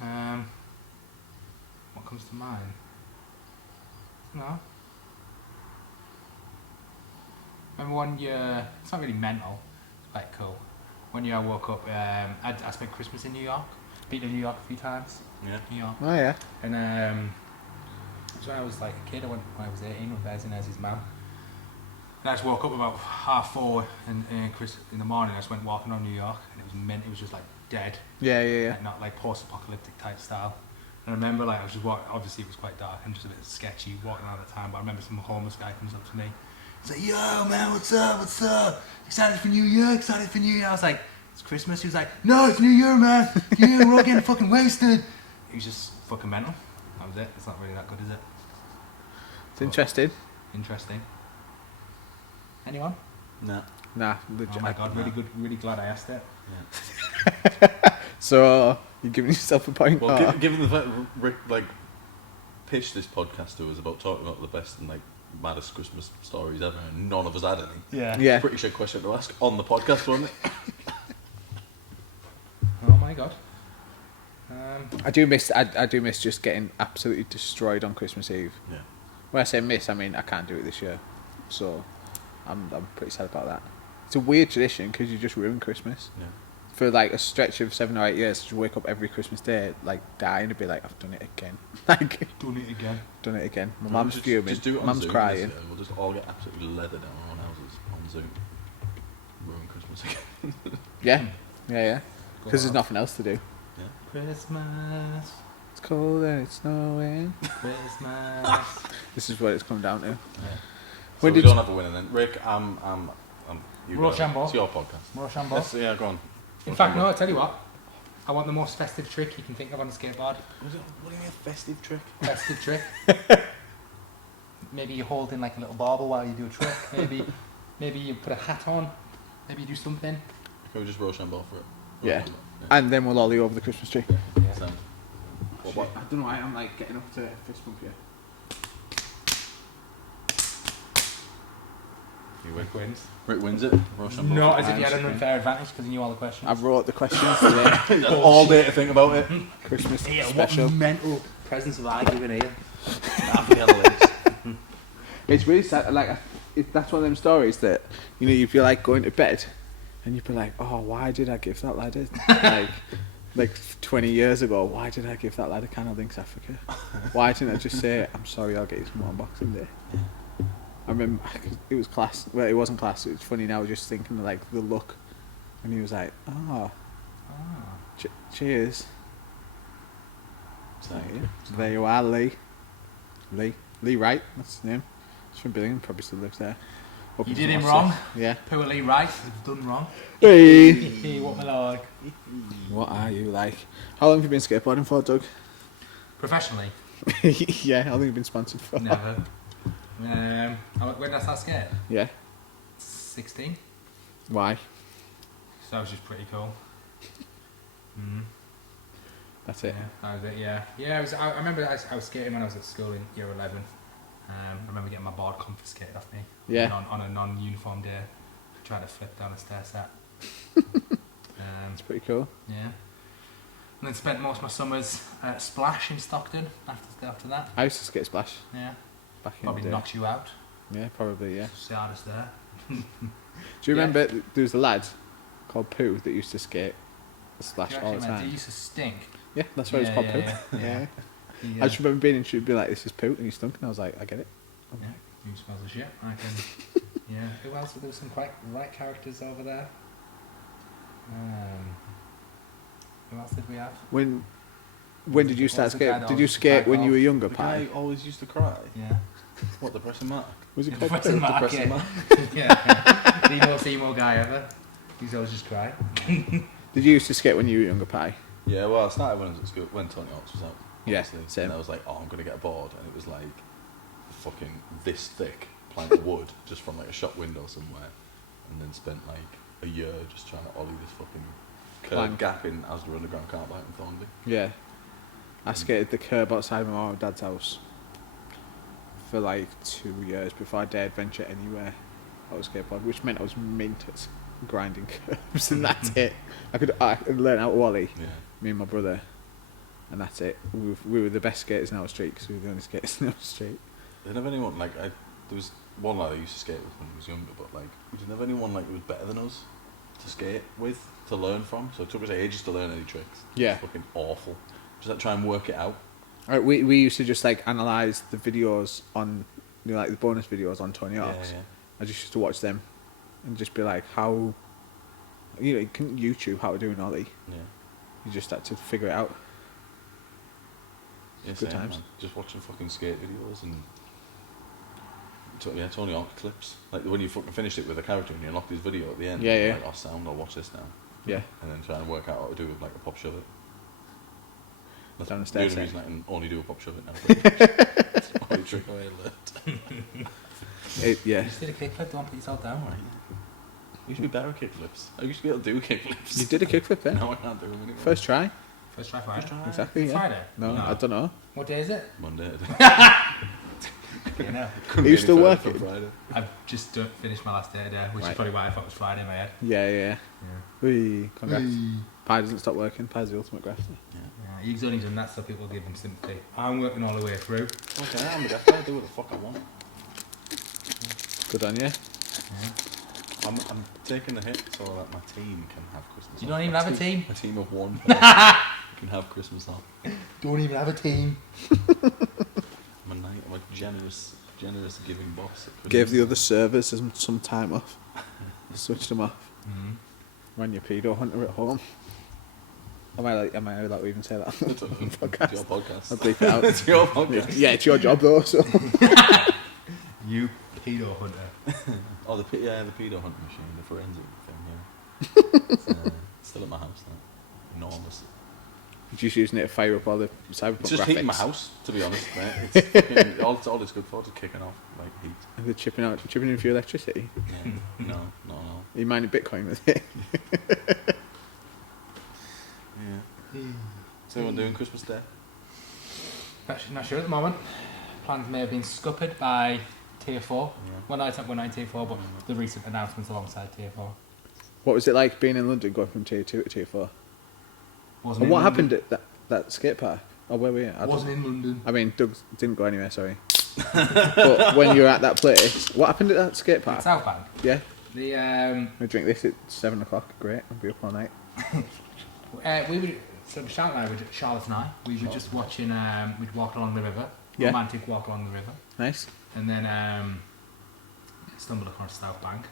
there. What comes to mind? No. Remember one year? It's not really mental. It's quite cool. One year I woke up. I spent Christmas in New York. Been to New York a few times. Yeah. New York. Oh yeah. And so when I was like a kid, I went when I was 18 with Bez and his mum. And I just woke up about 4:30 in the morning. I just went walking around New York, and it was mint. It was just like dead, Yeah. like, not like post-apocalyptic type style. And I remember like I was just walking. Obviously, it was quite dark and just a bit sketchy walking around at the time. But I remember some homeless guy comes up to me. He's like, "Yo, man, what's up? What's up? Excited for New Year? Excited for New Year?" I was like, "It's Christmas." He was like, "No, it's New Year, man. New Year, we're all getting fucking wasted." He was just fucking mental. That was it. It's not really that good, is it? It's interesting. Interesting. Anyone? No. Nah, legit. Oh my god, really good. Really glad I asked it. So you're giving yourself a point. Well, or- given the fact that Rick pitched this podcast to us about talking about the best and maddest Christmas stories ever, and none of us had any. Yeah. yeah. Pretty sure question to ask on the podcast, wasn't it? Oh my god. I do miss just getting absolutely destroyed on Christmas Eve. Yeah. When I say miss, I mean I can't do it this year, so I'm pretty sad about that. It's a weird tradition because you just ruin Christmas Yeah. for like a stretch of 7 or 8 years. You wake up every Christmas day like dying to be like, I've done it again. Like Doing it again. done it again. My Well, mum's just- fuming. Just do it on Mum's Zoom crying. this year. We'll just all get absolutely leathered down our own houses on Zoom. Ruin Christmas again. Yeah. Go Because there's on. nothing else to do. Christmas. It's cold and it's snowing. Christmas. This is what it's come down to. So When we did don't you- have a winner then. Rick, you go. Rochambeau. It's your podcast. Rochambeau. Yeah, go on. In fact, no, I tell you what. I want the most festive trick you can think of on a skateboard. What do you mean, a festive trick? Festive trick. Maybe you hold in like a little bauble while you do a trick. Maybe you put a hat on. Maybe you do something. Can we just Rochambeau for it? Yeah. Rochambeau, And then we'll ollie over the Christmas tree. Yeah. Sound. I don't know why I'm like getting up to fist bump here. You win. Rick wins. Rick wins it. Rochambeau. Not as if you I'm had an just unfair advantage because you knew all the questions. I wrote the questions today. all day to think about it. Christmas Yeah, special. what mental presents have I given here? It's really sad. Like, that's one of them stories that you'd be like going to bed, and you'd be like, "Oh, why did I give that lad it?" like 20 years ago, why did I give that lad a can of Lynx Africa? Why didn't I just say, "I'm sorry, I'll get you some on Boxing Day"? I remember it was class. Well, it wasn't class. It was funny now. Just thinking of, like the look, and he was like, "Oh, cheers." So, yeah. There you are, Lee. Lee Wright, that's his name. He's from Billingham, probably still lives there. Hope You he did him doesn't watch wrong. this. Yeah. Poor Lee Wright, you've done wrong. Hey! Hey, what my lord. What are you like? How long have you been skateboarding for, Doug? Professionally? Yeah, how long have you been sponsored for? Never. When did I start skating? Yeah. 16. Why? So that was just pretty cool. That's it. Yeah, that was it, yeah. Yeah, I remember I was skating when I was at school in year 11. I remember getting my board confiscated off me. Yeah. On a non-uniform day, trying to flip down a stair set. It's pretty cool. Yeah. And then spent most of my summers at Splash in Stockton after that. I used to skate splash Yeah. back in Probably the day. knocks you out. Yeah, probably, yeah. It's the hardest there. Do you remember there was a lad called Pooh that used to skate the splash all the They time? used to stink. Yeah, that's why it's called Pooh. Yeah. I just remember being in shoot be like, this is Pooh, and he stunk, and I was like, I get it. Yeah, you smells of shit. I can. Yeah. Who else? There were some quite right characters over there. Who else did we have? When did you What start was the guy skating? that Did you always skate cried when you were off? younger, The Pi? guy always used to cry. Yeah. What, the Depressing Mark? Was he The called Depressing Pooh? Mark, Depressing yeah. Mark? Yeah. The most emo guy ever. He's always just cry. Did you used to skate when you were younger, Pi? Yeah, well, I started when I was at school, when Tony Hawk's was out. Yeah, obviously. same. And I was like, oh, I'm going to get a board. And it was like fucking this thick plank of wood just from like a shop window somewhere. And then spent like a year just trying to ollie this fucking curb Plank. gap in Asda Underground car park in Thornley. Yeah. I skated the curb outside my mum and dad's house for like 2 years before I dared venture anywhere on a skateboard, which meant I was mint at grinding curbs, and that's it. I could learn how to ollie, Yeah. me and my brother, and that's it. We were the best skaters in our street because we were the only skaters in our street. Did you have anyone, like, there was one lad I used to skate with when he was younger, but like, we didn't have anyone like who was better than us to skate with, to learn from. So it took us ages to learn any tricks. Yeah. It was fucking awful. Just like try and work it out. We used to just like analyse the videos on, you know, like the bonus videos on Tony Hawk's. Yeah, yeah. I just used to watch them and just be like, how, you know, you couldn't YouTube how to do an ollie. Yeah. You just had to figure it out. Yeah, Good same, times. man. Just watching fucking skate videos and Tony Hawk clips. Like when you fucking finished it with a character and you unlock his video at the end. Yeah, you're yeah. Like, oh, sound, I'll watch this now. Yeah. And then try and work out how to do it like a pop shove it. That's Down the the stairs, only eh? reason I can only do a pop shove it now. That's the only trick I learned. Yeah. You just did a kickflip, don't put yourself down. Right. I used to be better at kickflips. I used to be able to do kickflips. You did a kickflip then? Now I can't do them anymore. First try? First try Friday. Exactly, yeah. Friday? No, I don't know. What day is it? Monday. You know. Are you still working? Friday. I've just finished my last day today, which Right. is probably why I thought it was Friday in my head. Yeah, yeah. Yeah. Whee, congrats. Pi doesn't stop working. Pi's the ultimate grafter. Yeah, he's only done that so people give him sympathy. I'm working all the way through. Okay, I'm a gaffer. I do what the fuck I want. Good on you. I'm taking the hit so that my team can have Christmas You off. don't even have a team? A team of one can have Christmas off. Don't even have a team. I'm a generous giving boss. At Christmas. Gave the other servers some time off. Switched them off. Mm-hmm. When your pedo hunter at home. Am I allowed to even say that? It's your podcast. I'll bleep it out. It's your podcast. Yeah, it's your job though, so. You pedo hunter. Oh, the pedo hunting machine, the forensic thing, yeah. It's still at my house now. Enormous. Just using it to fire up all the Cyberpunk It's just graphics. heating my house, to be honest, mate. It's fucking, all it's good for is kicking off, like, heat. And they're chipping in for your electricity. Yeah. No. Are you mining Bitcoin with it? Yeah. So everyone doing Christmas Day? Actually, not sure at the moment. Plans may have been scuppered by Tier 4. Yeah. Well, no, it's not Tier 4, but the recent announcements alongside Tier 4. What was it like being in London, going from tier 2 to tier 4? Wasn't And in what London. happened at that skate park? Or where were you? Wasn't in London. I mean, Doug didn't go anywhere, sorry. But when you were at that place, what happened at that skate park? South Bank. Yeah, The I drink this at 7 o'clock. Great, I'll be up all night. we were so Charlotte and I were Charlotte and I. We were just watching. We'd walk along the river. Yeah. Romantic walk along the river, Nice. and then stumbled across South Bank,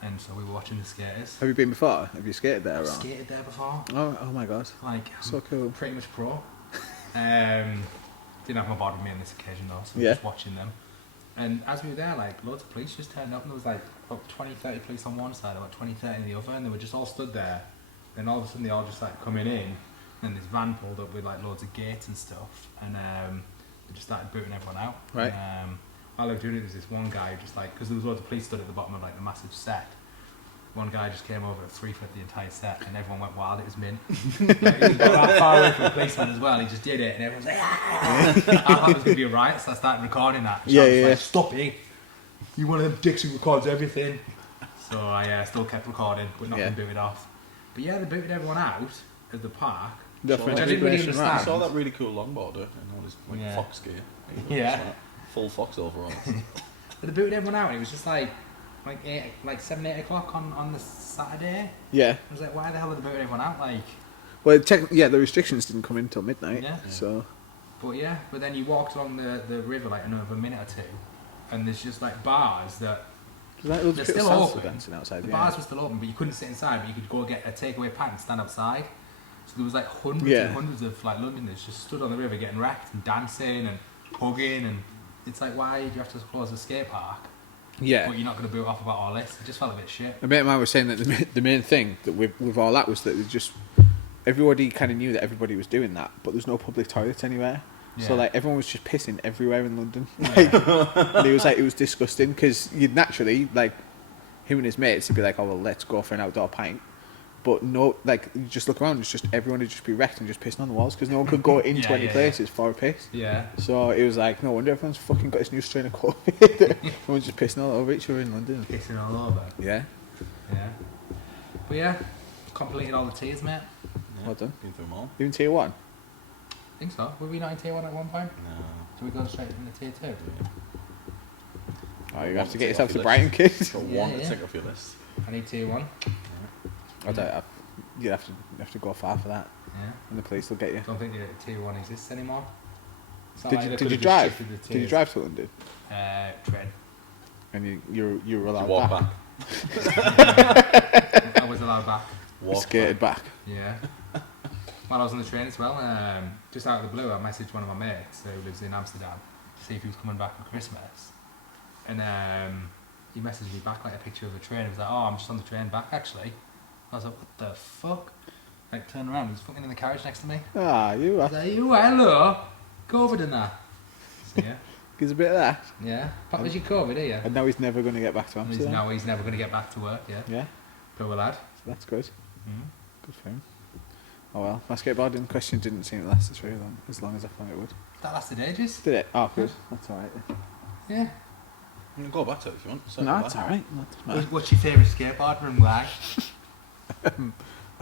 and so we were watching the skaters. Have you been before? Have you skated there? I've Or? skated there before. Oh my god. Like So I'm cool. pretty much pro. Didn't have my board with me on this occasion though, so we Yeah. were just watching them. And as we were there, like loads of police just turned up, and there was like about 20, 30 police on one side, about 20, 30 on the other, and they were just all stood there. Then all of a sudden they all just like coming in, and this van pulled up with like loads of gates and stuff, and they just started booting everyone out. Right. And, while they were doing it, there was this one guy who just like, because there was loads of police stood at the bottom of like the massive set, one guy just came over at 3 foot the entire set, and everyone went wild. It was mint. Like, he was about that far away from the policeman as well. He just did it, and everyone's like, ah! I thought it was going to be a riot, so I started recording that. Yeah, was yeah. like, stop it. You one of them dicks who records everything. So I still kept recording, but not been booted off. But yeah, they booted everyone out of the park. The Which I didn't really understand. I saw that really cool longboarder and all his like, fox gear. Yeah. Full fox overalls. But they booted everyone out, and it was just like 7, 8 o'clock on the Saturday. Yeah. I was like, why the hell are they booting everyone out? Like, Well, the restrictions didn't come in until midnight. Yeah. So. but then you walked along the river like another minute or two, and there's just like bars that They're they're still open. dancing outside. The Yeah. bars were still open, but you couldn't sit inside. But you could go get a takeaway pint and stand outside. So there was like hundreds Yeah. and hundreds of like Londoners just stood on the river getting wrecked and dancing and hugging, and it's like, why do you have to close the skate park? Yeah. But you're not going to boot off about all this. It just felt a bit shit. A mate of mine was saying that the main thing that with all that was that it just everybody kind of knew that everybody was doing that, but there's no public toilets anywhere. So Yeah. like everyone was just pissing everywhere in London. Like, and he was like, it was disgusting because you'd naturally like him and his mates would be like, oh well, let's go for an outdoor pint. But no, like you just look around, it's just everyone would just be wrecked and just pissing on the walls because no one could go into any places for a piss. Yeah. So it was like, no wonder everyone's fucking got this new strain of COVID. Everyone's just pissing all over each other in London. Pissing all over. Yeah. Yeah. But yeah, completed all the tiers, mate. Well done. Been through them all. Even tier 1? I think so. Were we not in tier 1 at one point? No. Did we go straight into tier 2? Oh, you One have to to get take yourself off to your Brighton, kid. Got Yeah, one to yeah. take off your list. I need tier 1. You'd have to go far for that, Yeah. and the police will get you. Don't think tier 1 exists anymore. It's not Did like you, they did you could've just drive? shifted the Did you tiers. drive to London? Train. And you were Did allowed you walk back? back? I was allowed back. Walk Skated back. Yeah. While I was on the train as well, just out of the blue, I messaged one of my mates who lives in Amsterdam to see if he was coming back for Christmas. And he messaged me back like a picture of the train. He was like, oh, I'm just on the train back actually. I was like, what the fuck? Like, turned around, he was fucking in the carriage next to me. Ah, you I are. was like, you, hello? COVID and that. So, yeah. Gives a bit of that. Yeah. What was your COVID, are you? And now he's never going to get back to Amsterdam. He's never going to get back to work, yeah. Yeah, Poor lad. so that's good. Mm. Good for him. Oh well, my skateboarding question didn't seem to last as long as I thought it would. That lasted ages. Did it? Oh, good. That's alright. Yeah. You can go back to it if you want. Circle No, back. it's alright. What's your favourite skateboarder and why? I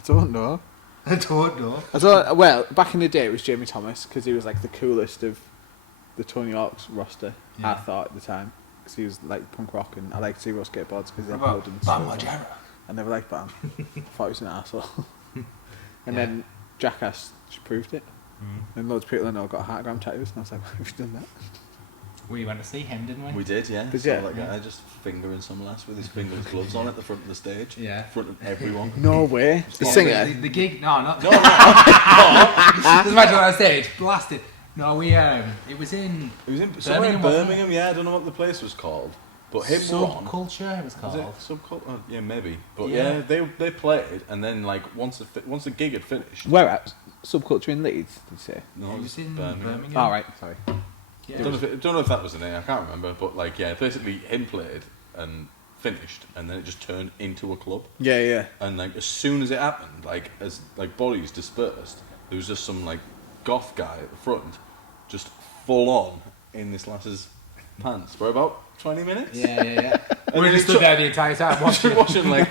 don't know. I don't know. I thought, well, back in the day it was Jamie Thomas because he was like the coolest of the Tony Hawk's roster. Yeah. I thought at the time because he was like punk rock and I liked zero skateboards because they had What load and about Bam stuff. Margera? I never liked Bam. I thought he was an arsehole. And Yeah. then Jackass just proved it. And loads of people I know got heartgram tattoos and I was like, why have you done that? We went to see him, didn't we? We did, yeah. Did Saw ya? that guy just fingering some lass with his fingers gloves on at the front of the stage. Yeah. In front of everyone. No way. The What, singer. The gig? No, not. No, no. Just imagine on stage, blasted. No, we It it was in was in somewhere in Birmingham, wasn't Birmingham, yeah. I don't know what the place was called. But him were on. Subculture. It was Was called. it Subculture? Oh, yeah, maybe. But Yeah. yeah, they played, and then like once the gig had finished. Where at? Subculture in Leeds, did you say? No, It was in Birmingham. Birmingham. All right, sorry. Yeah. Don't know if that was the name. I can't remember. But like, yeah, basically him played and finished, and then it just turned into a club. Yeah, yeah. And like as soon as it happened, like as like bodies dispersed, there was just some like goth guy at the front, just full on in this lass's pants for about 20 minutes. Yeah. And We then just he stood there the entire time watching. watching like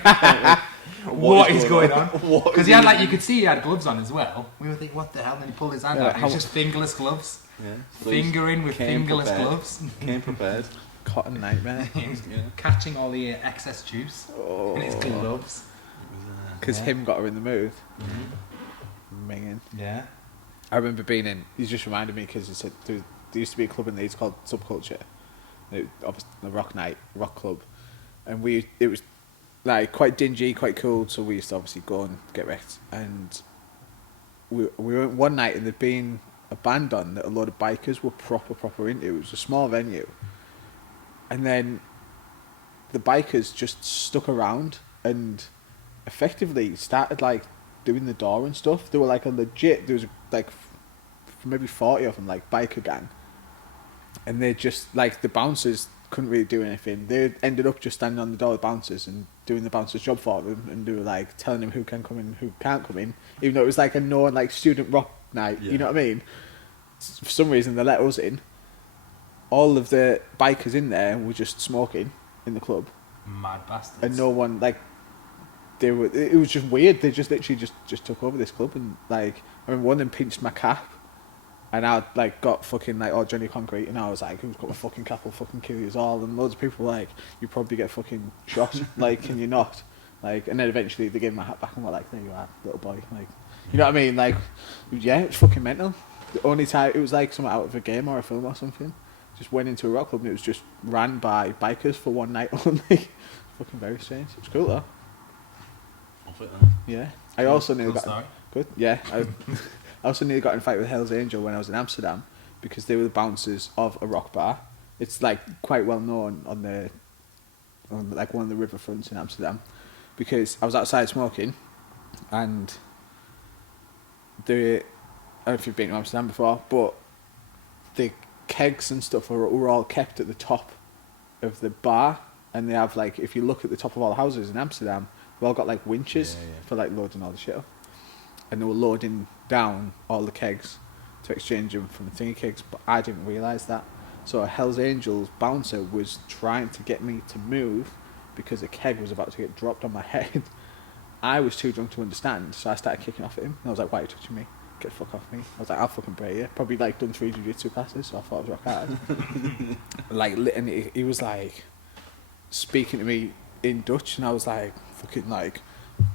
What is going on? What Because is he had going like you could see he had gloves on as well. We were thinking, what the hell? And then he pulled his hand Yeah, out. It was how- just fingerless gloves. Yeah. So he's Fingering with came fingerless prepared. gloves. Came prepared. Cotton nightmare. He was Yeah. catching all the excess juice Oh. in his gloves. Because Yeah. him got her in the mood. Mm-hmm. Minging. Yeah. I remember being in. He just reminded me because he said there used to be a club in Leeds called Subculture. And it obviously a rock club, and it was like quite dingy, quite cool. So we used to obviously go and get wrecked. And we went one night, and there'd been a band on that a lot of bikers were proper into. It was a small venue, and then the bikers just stuck around and effectively started like doing the door and stuff. They were like a legit. There was like maybe 40 of them, like biker gang, and they just like the bouncers couldn't really do anything. They ended up just standing on the door of the bouncers and doing the bouncers' job for them, and they were like telling them who can come in, who can't come in, even though it was like a known like student rock night. Yeah. You know what I mean? For some reason, they let us in. All of the bikers in there were just smoking in the club, Mad bastards. and no one like. They were. It was just weird. They just literally just took over this club, and like I remember one of them pinched my cap. And I like got fucking like all Johnny Concrete, and I was like, "Who's got my fucking cap? Will fucking kill you all." And loads of people were like, "You probably get fucking shot, like, and you're not." Like, and then eventually they gave my hat back and were like, "There you are, little boy." Like, you know what I mean? Like, yeah, it's fucking mental. The only time it was like something out of a game or a film or something. Just went into a rock club and it was just ran by bikers for one night only. Fucking very strange. It was cool though. Off it, then. Yeah. I also knew Cool that. story. Good. Yeah. I also nearly got in a fight with Hell's Angel when I was in Amsterdam because they were the bouncers of a rock bar. It's like quite well known on like one of the riverfronts in Amsterdam because I was outside smoking and I don't know if you've been to Amsterdam before, but the kegs and stuff were all kept at the top of the bar, and they have like, if you look at the top of all the houses in Amsterdam, they've all got like winches for like loading all the shit up. And they were loading down all the kegs to exchange them from the thingy kegs, but I didn't realise that. So a Hell's Angels bouncer was trying to get me to move because a keg was about to get dropped on my head. I was too drunk to understand, so I started kicking off at him. And I was like, "Why are you touching me? Get the fuck off me." I was like, "I'll fucking break you." Probably like done 3 jiu-jitsu classes, so I thought I was rock hard. Like, and he was like speaking to me in Dutch, and I was like, fucking like,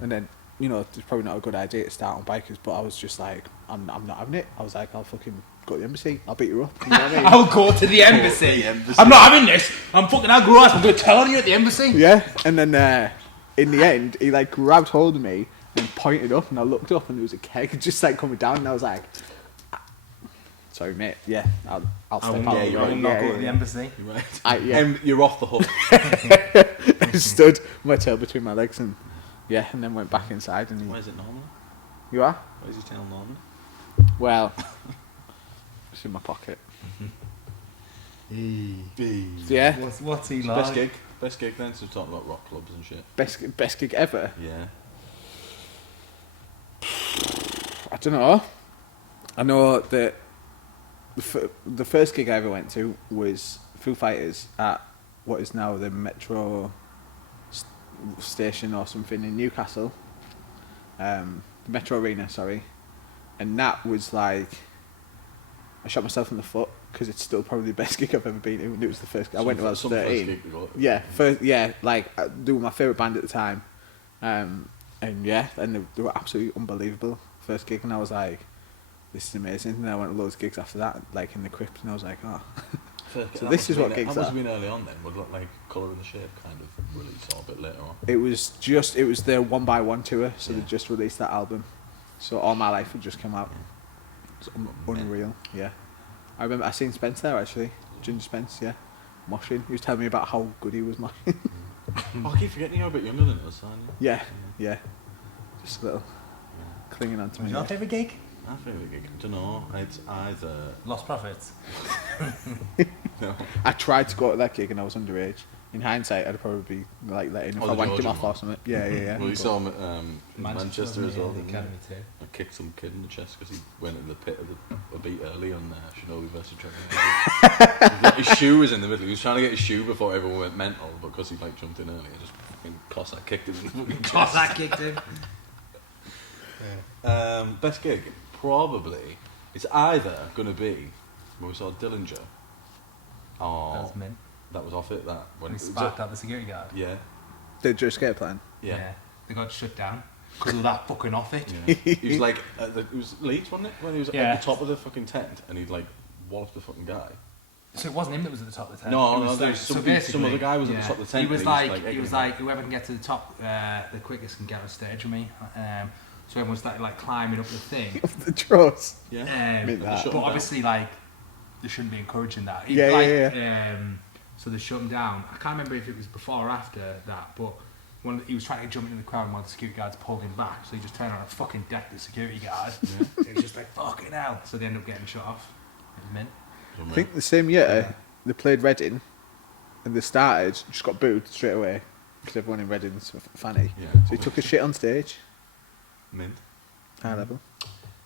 and then, you know, it's probably not a good idea to start on bikers, but I was just like, I'm not having it. I was like, I'll fucking go to the embassy. I'll beat you up. You know what I mean? I'll go to the embassy. I'm not having this. I'm fucking I'll I'm going to tell you at the embassy. Yeah, and then in the end, he like grabbed hold of me and pointed up, and I looked up, and there was a keg just like coming down, and I was like, "Sorry, mate. Yeah, I'll step out." you're right. I'm not going to the embassy. You're right. Yeah. You're off the hook. I stood with my tail between my legs, and yeah, and then went back inside. And Why is it normal? You are? Why is his tail normal? Well, it's in my pocket. Yeah, What's he like? Best gig. Best gig then, so talking about rock clubs and shit. best gig ever. Yeah. I don't know. I know that the first gig I ever went to was Foo Fighters at what is now the Metro station or something in Newcastle. The Metro Arena, sorry. And that was like, I shot myself in the foot because it's still probably the best gig I've ever been to. And it was the first. I went when I was 13. Yeah, like they were my favourite band at the time. And yeah, and they were absolutely unbelievable. First gig, and I was like, this is amazing. And then I went to loads of gigs after that, like in the Crypt, and I was like, oh. So this is what gigs are. That must have been early on then. Would look like Colour in the Shape kind of release or a bit later on. It was the One by One tour, so they just released that album. So All My Life had just come out. It's unreal, yeah. I remember I seen Spence there actually, Ginger Spence, yeah, moshing. He was telling me about how good he was moshing. Oh, I keep forgetting you're a bit younger than us, aren't you? Yeah. Just a little clinging on to me. Your favourite gig? My favourite gig, I don't know. It's either Lost Prophets. no. I tried to go to that gig and I was underage. In hindsight, I'd probably be like letting if I the wanked him Georgian off or something. Yeah. Well, you saw him at Manchester as well. The Didn't you? Academy too. I kicked some kid in the chest because he went in the pit of a beat early on Shinobi versus Trevor. His shoe was in the middle. He was trying to get his shoe before everyone went mental, but because he like jumped in early, I just fucking Cossack kicked him in the fucking chest. Cossack kicked him. Best gig, probably. It's either gonna be when we saw Dillinger. Oh, That was mint. that was off it. That when And he sparked out the security guard. Yeah, Did your escape plan? yeah. They got shut down because of that fucking off it. Yeah. He was like, it was Leeds, wasn't it? When he was Yeah. at the top of the fucking tent and he'd like walloped the fucking guy. So it wasn't him that was at the top of the tent. No, It no, was there like- was so some basically, other guy was at the top of the tent. He was and like, egging him. whoever can get to the top the quickest can get on stage with me. So everyone started like climbing up the thing. The trust. Yeah. Meant But that. shut him down. obviously, like, they shouldn't be encouraging that. Yeah, like, yeah. So they shut him down. I can't remember if it was before or after that, but he was trying to jump into the crowd while the security guards pulled him back. So he just turned around and fucking decked the security guard. It was just like, fucking hell. So they ended up getting shut off. It was mint. I think the same year they played Reading, and they started, just got booed straight away because everyone in Reading's fanny. Yeah. So he took a shit on stage, Mint. high level.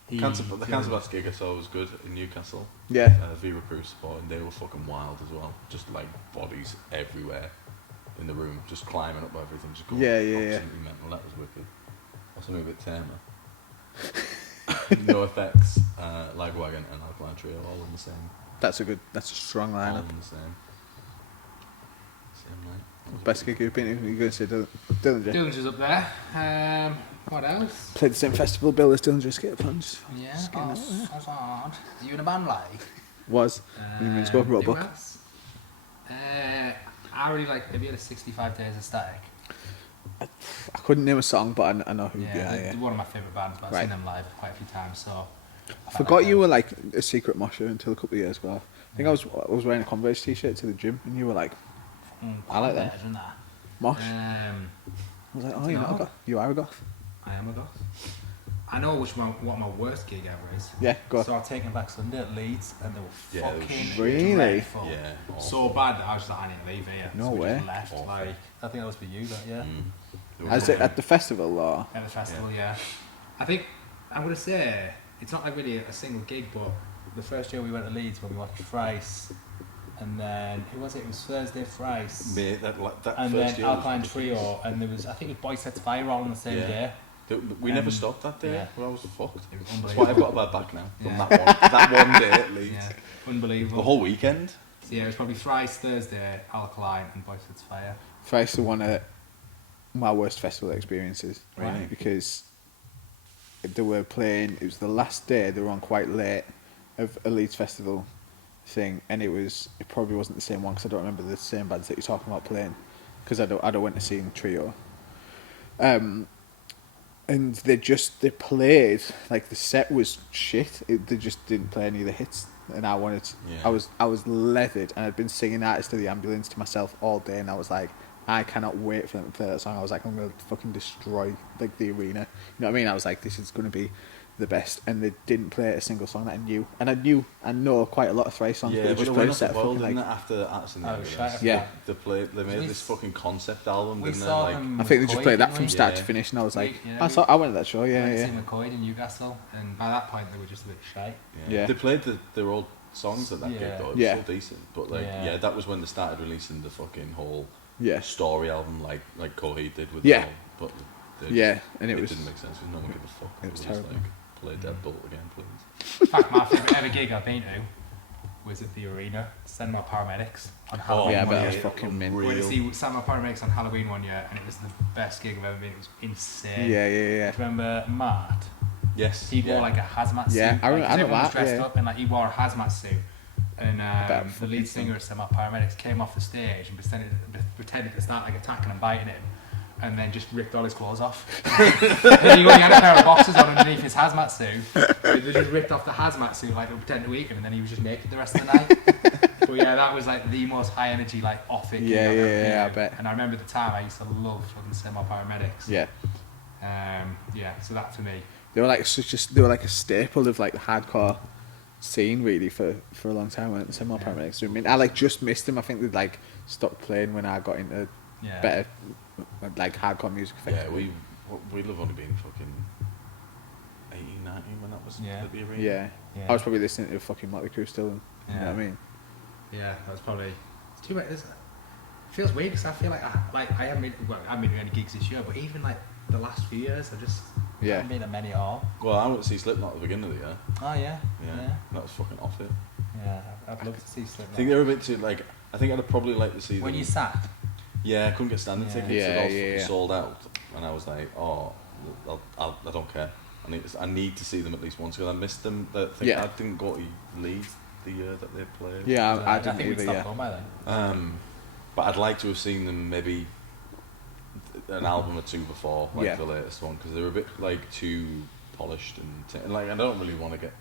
The Cancer Blast gig I saw was good in Newcastle. Yeah. Viva Crew support, and they were fucking wild as well. Just like bodies everywhere in the room, just climbing up everything, just going absolutely mental. That was wicked. Also a bit tamer. No Effects, Lagwagon and Alkaline Trio all in the same. That's a strong All lineup. in the same night. That was Best gig you've been to? You're going to say Dillinger? Dillinger's up there. What else? Played the same festival bill as Dillinger Skate Punch. Yeah, that's hard. Are you in a band like? Was. You spoke about a who book. else? I really like. Have you had a 65 Days of Static? I couldn't name a song, but I know who. Yeah, Yeah. they're one of my favourite bands, but I've seen them live quite a few times. So I forgot you were like a secret mosher until a couple of years ago. I think I was wearing a Converse t-shirt to the gym, and you were like, I like that. Mosh. I was like, oh, you are a goth. I am a goth. I know what my worst gig ever is. Yeah, go on. So I've taken Back Sunday at Leeds, and they were fucking really dreadful. Yeah. So bad that I was like, I need to leave here. No so we way. just left. Like, I think that was for you, that As it at the festival, or at the festival, yeah. I think I'm gonna say it's not like really a single gig, but the first year we went to Leeds when we watched Thrice, and then who was it? It was Thursday Thrice, Mate, that and first then year Alkaline was Trio, and there was I think it was Boy Sets Fire all on the same day. We never stopped that day. Yeah. Well, I was fucked. It was That's why I've got a bad back now from Yeah. that one day at Leeds. Yeah, unbelievable. The whole weekend. So yeah, it was probably Thrice, Thursday, Alkaline, and Boy Sets Fire. Thrice the one of my worst festival experiences, Right. because they were playing. It was the last day. They were on quite late of a Leeds festival thing, and it probably wasn't the same one because I don't remember the same bands that you're talking about playing, because I'd went to see Trio. And they played, like, the set was shit. They just didn't play any of the hits, and I was leathered, and I'd been singing Artist of the Ambulance to myself all day, and I was like, I cannot wait for them to play that song. I was like, I'm going to fucking destroy, like, the arena. You know what I mean? I was like, this is going to be the best, and they didn't play a single song that I knew. And I know quite a lot of Thrice songs, but they just played a set of fucking, like... after Arts in the Ambulance. Yeah. They made this fucking concept album, We didn't they? saw Like, them I think they with just Coid, played that didn't from we? start Yeah. to finish, and I was like, Yeah, I went to that show, I yeah. went to see McCoy in Newcastle, and by that point they were just a bit shy. Yeah. They played their old songs at that gig, though. It was Yeah. still decent. But, like, Yeah. that was when they started releasing the fucking whole Yeah. story album, like Coheed did with Yeah. the album. But Yeah, and it didn't make sense because no one gave a fuck. it was just terrible. like, play Deadbolt again, please. In fact, my favourite ever gig I've been to was at the arena, Send My Paramedics on Halloween. yeah, one but year. that was fucking mint. We went to see Send My Paramedics on Halloween one year, and it was the best gig I've ever been. It was insane. Yeah. Do you remember Matt? Yes. He wore like a hazmat suit. Yeah, I like, know everyone was Matt, dressed yeah. up, and like he wore a hazmat suit. And That the fucking lead singer of Send My Paramedics came off the stage and pretended to start like attacking and biting him, and then just ripped all his clothes off. And he only had a pair of boxers on underneath his hazmat suit. So they just ripped off the hazmat suit like they were pretending to eat him, and then he was just naked the rest of the night. But yeah, that was like the most high energy, like off it. Yeah, I bet. And I remember at the time I used to love fucking Send My Paramedics. Yeah. So that for me. They were like they were like a staple of like the hardcore scene really for a long time. When some more Paramedics. I mean, I like just missed them. I think they like stopped playing when I got into better like hardcore music. Yeah, we'd have only been fucking 18, 19 when that was at the arena. Yeah. I was probably listening to fucking Motley Crue still. You know what I mean? Yeah, that was probably. It's too bad. It feels weird because I feel like I haven't been to any gigs this year, but even like the last few years, I just haven't been to many at all. Well, I went to see Slipknot at the beginning of the year. Oh yeah. That was fucking off it. Yeah, I'd love to see Slipknot. I think they were a bit too like. I think I'd probably like to see them. When you sat. Yeah, I couldn't get standing tickets. Yeah, They'd all yeah, fucking yeah. sold out, and I was like, oh, I don't care. I need to see them at least once because I missed them. I didn't go to Leeds the year that they played. Yeah, I didn't think we'd either. stopped going by then. But I'd like to have seen them maybe an album or two before, like the latest one, because they're a bit like too polished and like I don't really want to get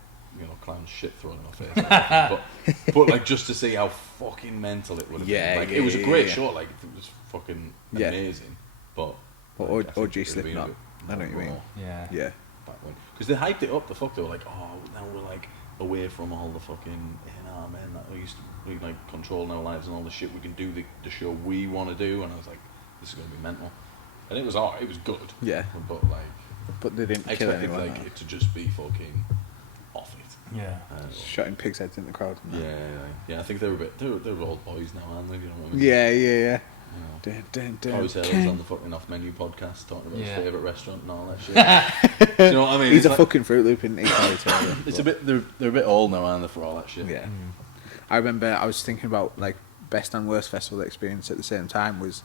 clown shit thrown in my face, but like just to see how fucking mental it would have been. Like it was a great show, like it was fucking amazing. But OG Slipknot. I know what you mean. Yeah. Back when, because they hyped it up. They were like, oh, now we're like away from all the fucking nah, man, we used to be like controlling our lives and all the shit. We can do the show we want to do, and I was like, this is gonna be mental. And it was alright. It was good. Yeah. But they didn't I kill expected anyone. like it to just be fucking off it. Yeah. Shotting pigs' heads in the crowd. Yeah. I think they're old boys now, aren't they? You know what I mean? Yeah. Corey Taylor's on the fucking Off Menu podcast talking about his favourite restaurant and all that shit. Do you know what I mean? He's a like, fucking Fruit Loop, isn't he? Corey Taylor? It's a bit. They're a bit old now, aren't they, for all that shit? Yeah. I remember I was thinking about like best and worst festival experience at the same time was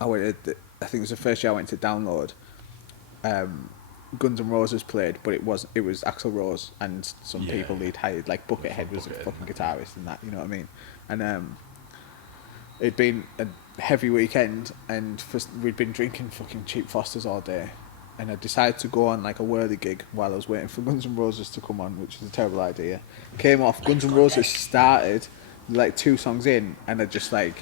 I think it was the first year I went to Download. Guns N' Roses played, but it was Axl Rose and some people they'd hired, like Buckethead was a fucking guitarist and that, you know what I mean? And it'd been a heavy weekend and we'd been drinking fucking cheap Fosters all day, and I decided to go on like a Worthy gig while I was waiting for Guns N' Roses to come on, which was a terrible idea. Came off, Guns N' Roses started like 2 songs in, and I just like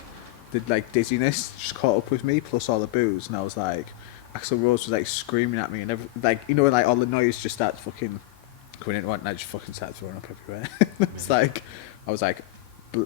the like dizziness just caught up with me, plus all the booze, and I was like, Axl Rose was like screaming at me, and like, you know, like all the noise just starts fucking going into one, and I just fucking started throwing up everywhere. It's like, I was like,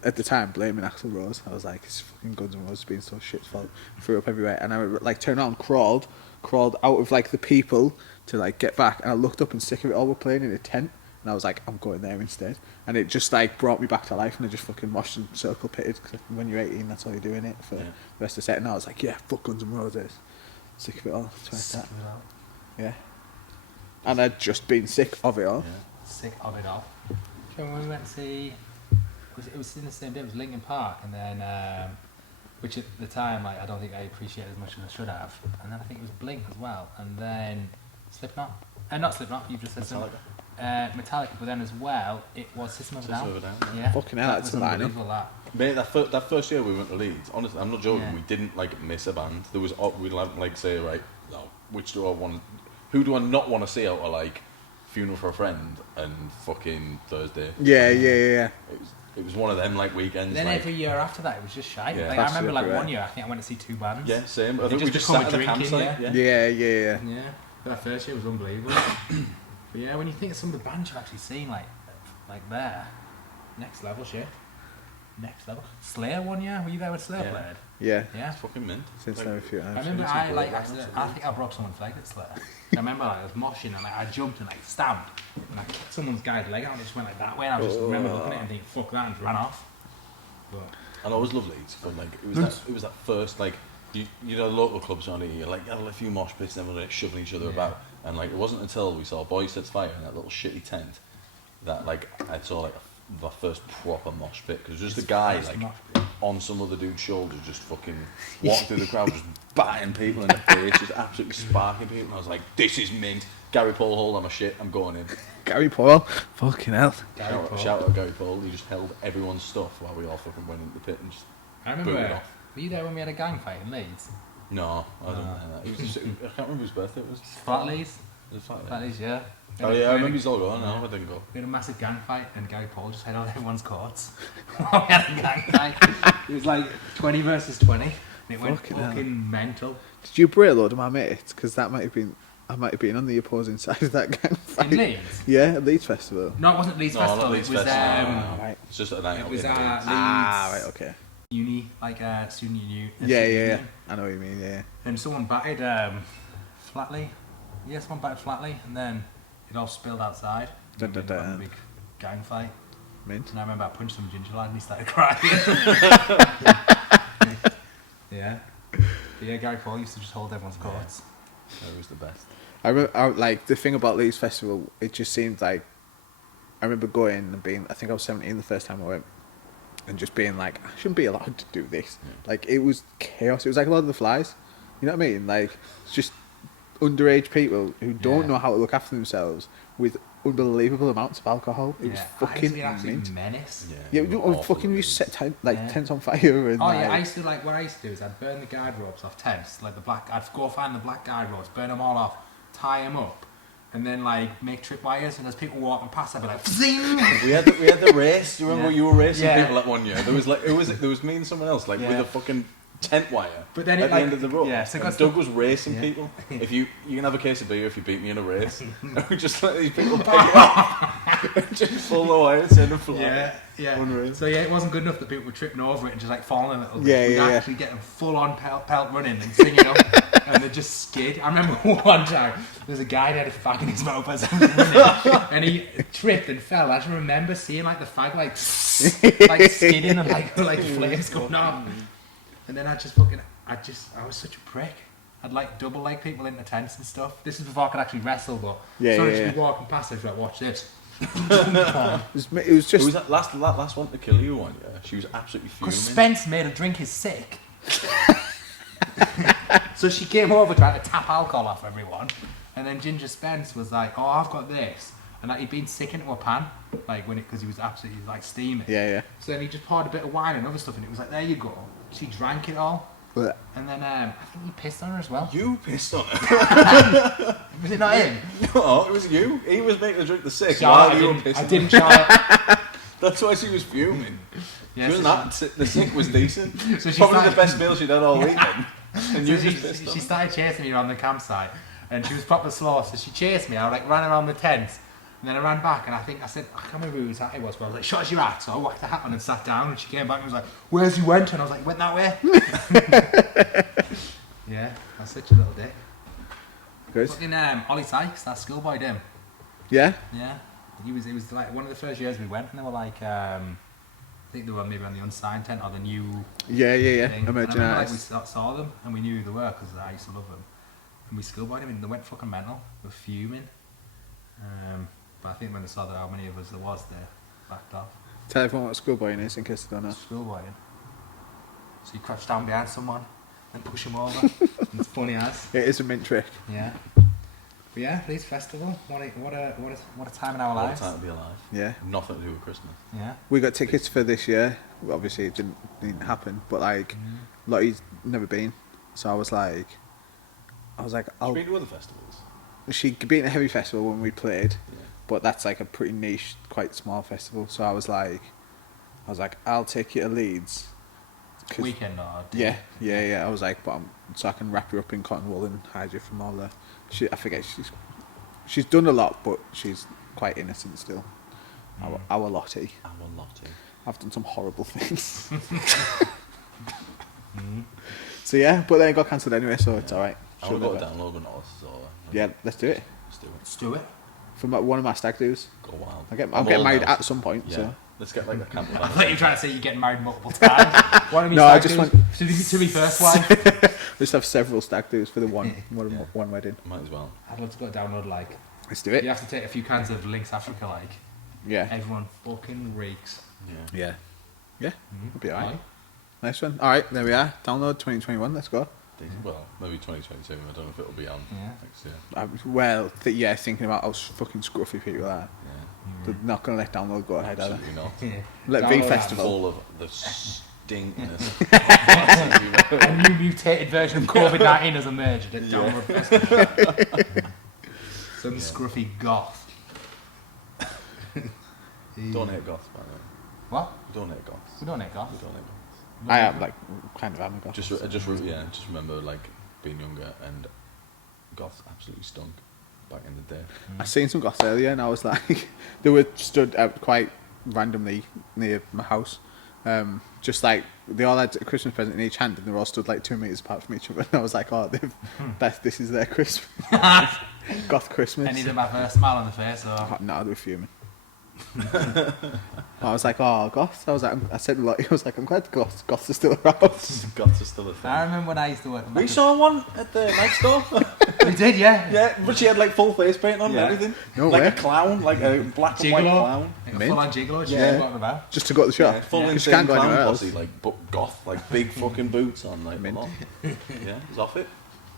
at the time blaming Axl Rose. I was like, it's fucking Guns N' Roses being so shit's fault. Threw up everywhere, and I like turned around, crawled out of like the people to like get back, and I looked up and Sick of It All were playing in a tent, and I was like, I'm going there instead. And it just like brought me back to life, and I just fucking moshed and circle pitted, because when you're 18 that's all you're doing it for the rest of the set. And I was like, yeah, fuck Guns N' Roses, Sick of It All. Yeah. And I'd just been sick of it all. Sick of it all. Do you remember when we went to see, it was in the same day, it was Linkin Park, and then which at the time like I don't think I appreciated as much as I should have, and then I think it was Blink as well, and then Slipknot, not Slipknot, you've just said Metallica, but then as well it was System of a Down. Yeah, fucking hell, that's a lineup. Mate, that first year we went to Leeds, honestly, I'm not joking, we didn't like miss a band. There was, we'd like say, right, no, who do I not want to see out of like Funeral for a Friend and fucking Thursday? Yeah. It was one of them like weekends. Then like, every year after that, it was just shite. Yeah. Like I remember like one year, I think I went to see 2 bands. Yeah, same. I think just we just become sat a at the drinking, campsite. Yeah. Yeah, that first year was unbelievable. But yeah, when you think of some of the bands you've actually seen, like there, next level shit. Next level. Slayer one year, were you there when Slayer played? Yeah. It's fucking mint. Since then a few times. I remember I think I broke someone's leg at Slayer. I remember like I was moshing and like I jumped and like stamped and I kicked someone's guy's leg out and it just went like that way, and I just remember looking at it and thinking, fuck that, and just ran off. But And I always loved Leeds, but like it was that first like you know local clubs around here, you like had a few mosh pits and everyone like shoving each other about, and like it wasn't until we saw Boys Sets Fire in that little shitty tent that like I saw like the first proper mosh pit, because just a guy like on some other dude's shoulder just fucking walking through the crowd just batting people in the face, just absolutely sparking people, and I was like, this is mint. Gary Paul, hold on my shit, I'm going in. Gary Paul, fucking hell. Shout out Gary Paul, he just held everyone's stuff while we all fucking went into the pit and just booted off. Were you there when we had a gang fight in Leeds? No, I don't know that. It was just, I can't remember whose birthday it was. Flatleys? Was it Flatley? Flatleys, yeah. Oh yeah, I remember he's all gone. No, I didn't go. We had a massive gang fight and Gary Paul just had on everyone's courts. We had a gang fight. It was like 20 versus 20. And it went fucking mental. Did you bray a load of my mates? Because I might have been on the opposing side of that gang fight. In Leeds? Yeah, at Leeds Festival. No, it wasn't Leeds Festival. Not Leeds it was Festival. Right. It's just a night out. It was in Leeds. Leeds Right, okay. uni, like student uni. Yeah. I know what you mean, yeah. And someone batted Flatley. Yeah, someone batted Flatley, and then it all spilled outside. Dun, dun, dun. A big gang fight. Mint. And I remember I punched some ginger lad and he started crying. Yeah. But yeah, Gary Paul used to just hold everyone's courts. That was the best. I like the thing about Leeds Festival, it just seemed like I remember going and being, I think I was 17 the first time I went, and just being like, I shouldn't be allowed to do this. Like, it was chaos. It was like Lord of the Flies. You know what I mean? Like, it's just underage people who don't know how to look after themselves with unbelievable amounts of alcohol. It was fucking mint. Menace. Yeah, you fucking you set tents on fire and I used to like what I used to do is I'd burn the guide ropes off tents, like I'd go find the black guide ropes, burn them all off, tie them up, and then like make tripwires, and as people walking past I'd be like zing! We had the race. Do you remember you were racing people at one year? There was me and someone else with a fucking tent wire But then at the end of the road. Yeah, so and Doug was racing people. If you can have a case of beer if you beat me in a race. And we just let these people pick it up and just pull the wire and send them flying. Yeah. Unreal. So yeah, it wasn't good enough that people were tripping over it and just like falling a little bit. Yeah, We'd yeah, actually get them full on pelt running and singing up, and they just skid. I remember one time there was a guy that had a fag in his mouth as I was running, and he tripped and fell. I just remember seeing like the fag like skidding and like flames going on, and then I was such a prick. I'd like double leg people into tents and stuff. This is before I could actually wrestle, but just be walking past, I was like, watch this. It was just. Who was that last one to kill you one? Yeah, she was absolutely fuming. Because Spence made her drink his sick. So she came over trying to tap alcohol off everyone, and then Ginger Spence was like, "Oh, I've got this," and like he'd been sick into a pan, like because he was absolutely like steaming. Yeah. So then he just poured a bit of wine and other stuff, and it was like, "There you go." She drank it all, and then I think he pissed on her as well. You pissed on her. Was it not him? No, it was you. He was making her drink the sick. I didn't shout. That's why she was fuming. Yeah, she wasn't the sick was decent. So she Probably started- the best meal she'd had all weekend. And you So just pissed on she her. started chasing me around the campsite, and she was proper slow. So she chased me. I like ran around the tent, and then I ran back, and I said, I can't remember whose hat it was, but I was like, "Shut your hat!" So I whacked the hat on and sat down, and she came back and was like, "Where's you went?" And I was like, "Went that way." Yeah, that's such a little dick. Good. Fucking Ollie Sykes, that schoolboy dim. Yeah. Yeah, it was like one of the first years we went, and they were like, I think they were maybe on the unsigned tent or the new. Yeah. Thing. Emerging And I remember, like, we artists. saw them and we knew who they were because I used to love them. And we schoolboyed them and they went fucking mental. They were fuming. But I think when they saw that how many of us there was, they backed off. Tell everyone what schoolboying is in case they don't know. Schoolboying. So you crouch down behind someone and push them over. And it's funny as. It is a mint trick. Yeah. But yeah, Leeds Festival. What a time in our All the lives. time to be alive. Yeah. Nothing to do with Christmas. Yeah. We got tickets for this year. Well, obviously, it didn't happen, but like, Lottie's never been, so I was like, Have I'll. you been to other festivals? She'd been at a heavy festival when we played, Yeah. but that's like a pretty niche, quite small festival. So I was like, I'll take you to Leeds. 'Cause- Weekend or day? Yeah. I was like, so I can wrap you up in cotton wool and hide you from all the. I forget she's done a lot, but she's quite innocent still. Our Lottie. Our Lottie. I've done some horrible things. So yeah, but then it got cancelled anyway, so it's alright. I Sure, want to go never. down Logan North, so Yeah, let's do it. let's do it. Let's do it. For one of my stag do's. Go wild. I'm getting all married now, at some point, Yeah. so. Let's get like a camper I van. thought you were trying to say you're getting married multiple times. One of me No, I stag just do's want- to be first wife. Let's have several stag do's for the one wedding. Might as well. I'd love to go download like. Let's do it. You have to take a few cans of Lynx Africa like. Yeah. Everyone fucking reeks. Yeah. Yeah. It'll be alright. Aye. Nice one. Alright, there we are. Download 2021, let's go. Decent. Well, maybe 2022. I don't know if it'll be on Yeah. next year. Thinking about how fucking scruffy people are. Yeah. They're not going to let download go ahead, are they? Absolutely not. Yeah. Let V Download Festival. Full of the stinkness. A new mutated version of COVID-19 has emerged at Download Festival. Some scruffy goth. Don't hate goths, by the way. What? Don't hate goths. We don't hate goth. We don't hate goths. I am kind of am a goth. Just remember like being younger and goths absolutely stunk back in the day. I seen some goths earlier and I was like, they were stood out quite randomly near my house. Just like, they all had a Christmas present in each hand and they were all stood like 2 meters apart from each other. And I was like, oh, this is their Christmas. Goth Christmas. Any of them have a smile on the face or. Oh, no, they were fuming. I was like, oh, goths. I said a lot. I was like, I'm glad goths are still around. Goths are still a thing. I remember when I used to work. We saw one at the night store. We did, yeah. Yeah, but she had like full face paint on Yeah. and everything. No like way. a clown, like a black and white Gigolo. clown. Like a Mint. full-on gigolo. Yeah. Yeah. Talking about. Just to go to the shop. Yeah, full Because insane you can't go clown anywhere else. posse, like but goth, like big fucking boots on, like Mint. a lot. Yeah, it's off it.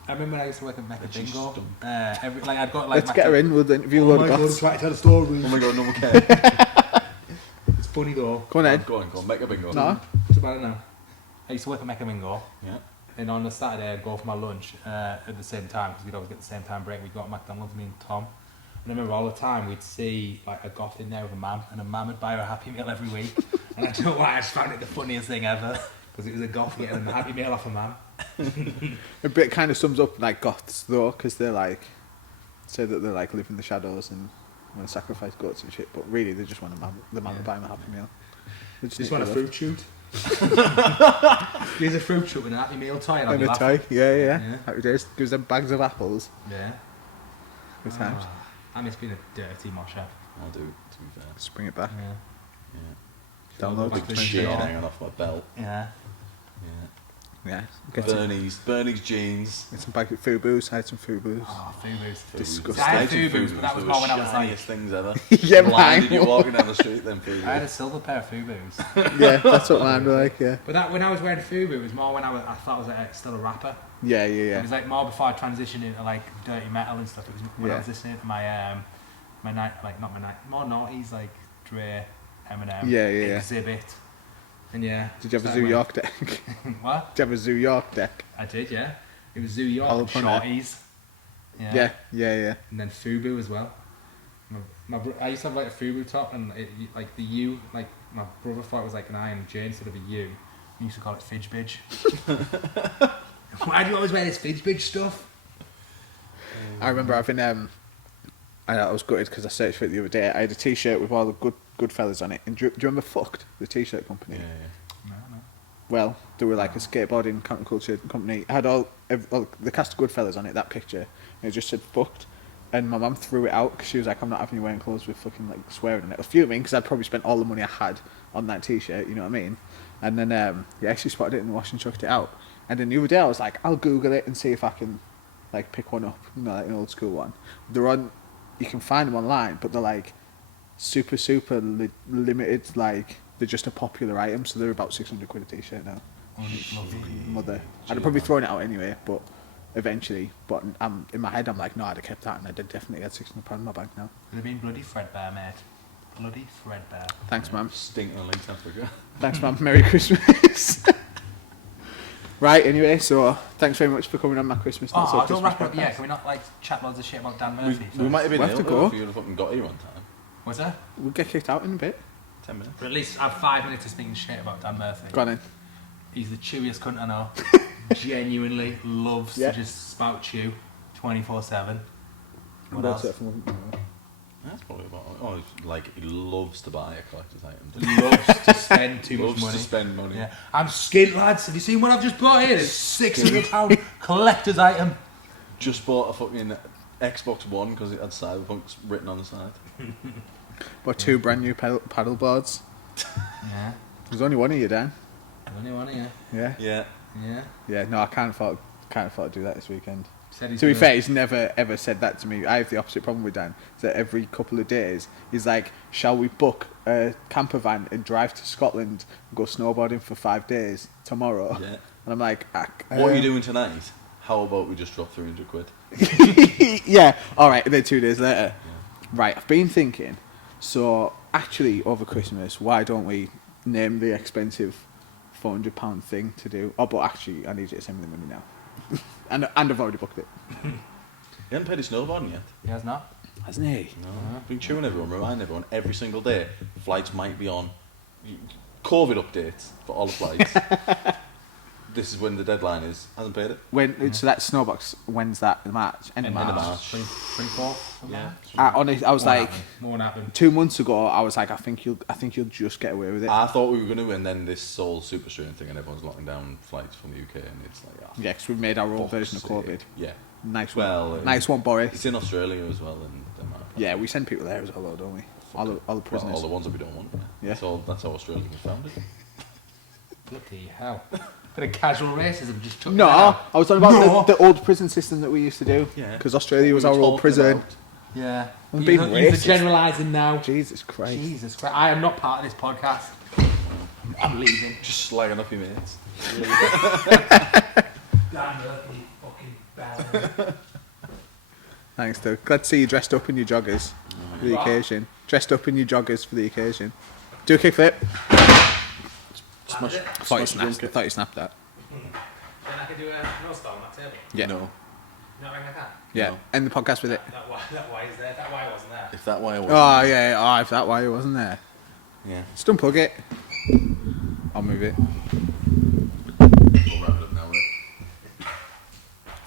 I remember when I used to work at Mecca She's Bingo. stunk. I'd got like. Let's get her in. We'll interview a load of goths. try to tell a story. Oh my god, no one cares. It's funny though. Go on, Ed. Go on, make a bingo. No. It's about it now. I used to work at Mecca Bingo. Yeah. And on a Saturday, I'd go for my lunch at the same time because we'd always get the same time break. We'd go to McDonald's, me and Tom. And I remember all the time we'd see like a goth in there with a mam, and a mam would buy her a Happy Meal every week. And I don't know why, I just found it the funniest thing ever. because it was a goth getting a Happy Meal off a man. A bit kind of sums up like goths though, because they're like say that they like live in the shadows and want to sacrifice goats and shit, but really they just want the man to buy them a Happy Meal. They Just want a fruit shoot. Here's a fruit shoot with an Happy Meal toy and I'll and be a laughing. toy. Yeah. Yeah. Happy days. Gives them bags of apples. Yeah. Good times. I miss being a dirty mosher. I'll do, to be fair. Just bring it back. Yeah. Yeah. Download. Back to Big the chain jar. hanging off my belt. Yeah. Yeah. Yeah. Get some Bernie's jeans. bag of Fubu's. I had some Fubu's. Oh, Fubu's. Disgusting. I had Fubu's, but that was more when I was like... shiniest things ever. Yeah, Blinded mine. you walking down the street then Fubu's. I had a silver pair of Fubu's. Yeah, that's what mine were like. Yeah. But that when I was wearing Fubu, it was more when I thought I was still a rapper. Yeah. It was like more before I transitioned into like dirty metal and stuff. It was when I Yeah. was listening to my more noughties like Dre, Eminem, Yeah. Exhibit, and yeah. Did you have a started Zoo wearing- York deck? What? Did you have a Zoo York deck? I did, yeah. It was Zoo York, All and up on Shorties. Yeah. And then Fubu as well. I used to have like a Fubu top, and like the U, like my brother thought it was like an I and a J instead of a U. We used to call it Fidge Bidge. Why do you always wear this Fidge Bidge stuff? I remember having I was gutted because I searched for it the other day. I had a T-shirt with all the good fellas on it. And do you remember Fucked, the T-shirt company? Yeah. No. Well, they were like a skateboarding counterculture company. It had all the cast of good fellas on it. That picture, and it just said Fucked. And my mum threw it out because she was like, "I'm not having you wearing clothes with fucking like swearing on it." I was fuming because I'd probably spent all the money I had on that T-shirt. You know what I mean? And then she spotted it in the wash and chucked it out. And then the other day I was like, I'll Google it and see if I can like pick one up. You know, like an old school one. They're on. You can find them online, but they're like super limited. Like they're just a popular item, so they're about 600 quid a T-shirt now. Mother, I'd have probably thrown it out anyway, but eventually. But in my head, I'm like, no, I'd have kept that, and I did definitely had £600 in my bank now. Would have been bloody threadbare, mate. Bloody threadbare. Thanks, ma'am. Stinking on East Africa. Thanks, ma'am. Merry Christmas. Right, anyway, so thanks very much for coming on my Christmas. Not So Oh, don't Christmas wrap it up podcast. yet. Can we not like chat loads of shit about Dan Murphy? We might have been We'll have ill to go. if you fucking got here on time. Was there? We'll get kicked out in a bit. 10 minutes. But at least have 5 minutes of speaking shit about Dan Murphy. Go on in. He's the chewiest cunt I know. Genuinely loves Yeah. to just spout chew 24/7. What About else? That's probably about it. Oh, it's like he loves to buy a collector's item. Loves to spend too much Loves money. to spend money. Yeah. I'm skint, lads. Have you seen what I've just bought here? It's £600 collector's item. Just bought a fucking Xbox One because it had Cyberpunk's written on the side. But 2 brand new paddle boards. Yeah. There's only one of you, Dan. Only one here. Yeah. Yeah. Yeah. Yeah. No, I can't afford to do that this weekend. Said he's To be gonna- fair, he's never ever said that to me. I have the opposite problem with Dan. Is that every couple of days he's like, "Shall we book a camper van and drive to Scotland and go snowboarding for 5 days tomorrow?" Yeah. And I'm like, What are you doing tonight? How about we just drop 300 quid? Yeah. All right. And then 2 days later, right. I've been thinking. So actually, over Christmas, why don't we name the expensive £400 thing to do? Oh, but actually, I need you to send me the money now. and I've already booked it. He hasn't paid his snowboarding yet. He has not. Hasn't he? No. Been chewing everyone, reminding everyone every single day. Flights might be on. COVID updates for all the flights. This is when the deadline is. Hasn't paid it. When so that snowbox, when's that? In March? End of End of March. March. 24th? Yeah. I was like, Won't happen. 2 months ago, I was like, I think you'll just get away with it. I thought we were going to, and then this whole super strain thing, and everyone's locking down flights from the UK, and it's like, Yeah, because we made our own fuck's version of sake. COVID. Yeah. Nice Well, one. Nice one, Boris. It's in Australia as well, and Denmark. Yeah, we send people there as well, though, don't we? All the Well, prisoners. all the ones that we don't want. Yeah. That's how Australia was founded. Bloody hell. Bit of casual racism just took me No, down. I was talking about No. the old prison system that we used to do. Yeah. Because Australia was We were our old talking prison. about- Yeah. I'm You're being you're racist. generalising now. Jesus Christ. Jesus Christ. I am not part of this podcast. I'm leaving. Just slagging up your mates. Dan Murphy, fucking bell. Thanks, Doug. Glad to see you dressed up in your joggers for the What? occasion. Dressed up in your joggers for the occasion. Do a kickflip. Smash it. I thought you snapped that. Then I can do a no stall on that table. Yeah. No. Not like that. Yeah. No. End the podcast with it. That why is there. That why wasn't there. If that way I was. Oh, yeah. Oh, if that why it wasn't there. Yeah. Just unplug it. I'll move it.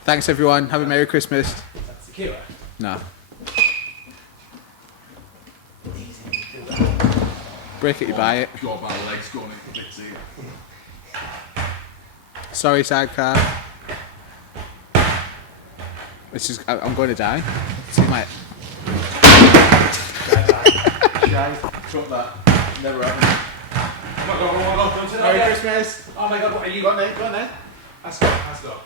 Thanks everyone. Have a Merry Christmas. That's tequila. No. Break it, you buy it. God, my legs going into bits here. Sorry, sidecar. It's just, I'm going to die. See my. Trump that. Never happened. Oh my god, don't say that Merry again. Christmas. Oh my god, what are you? Go on then, go on then. Let's go, let's go.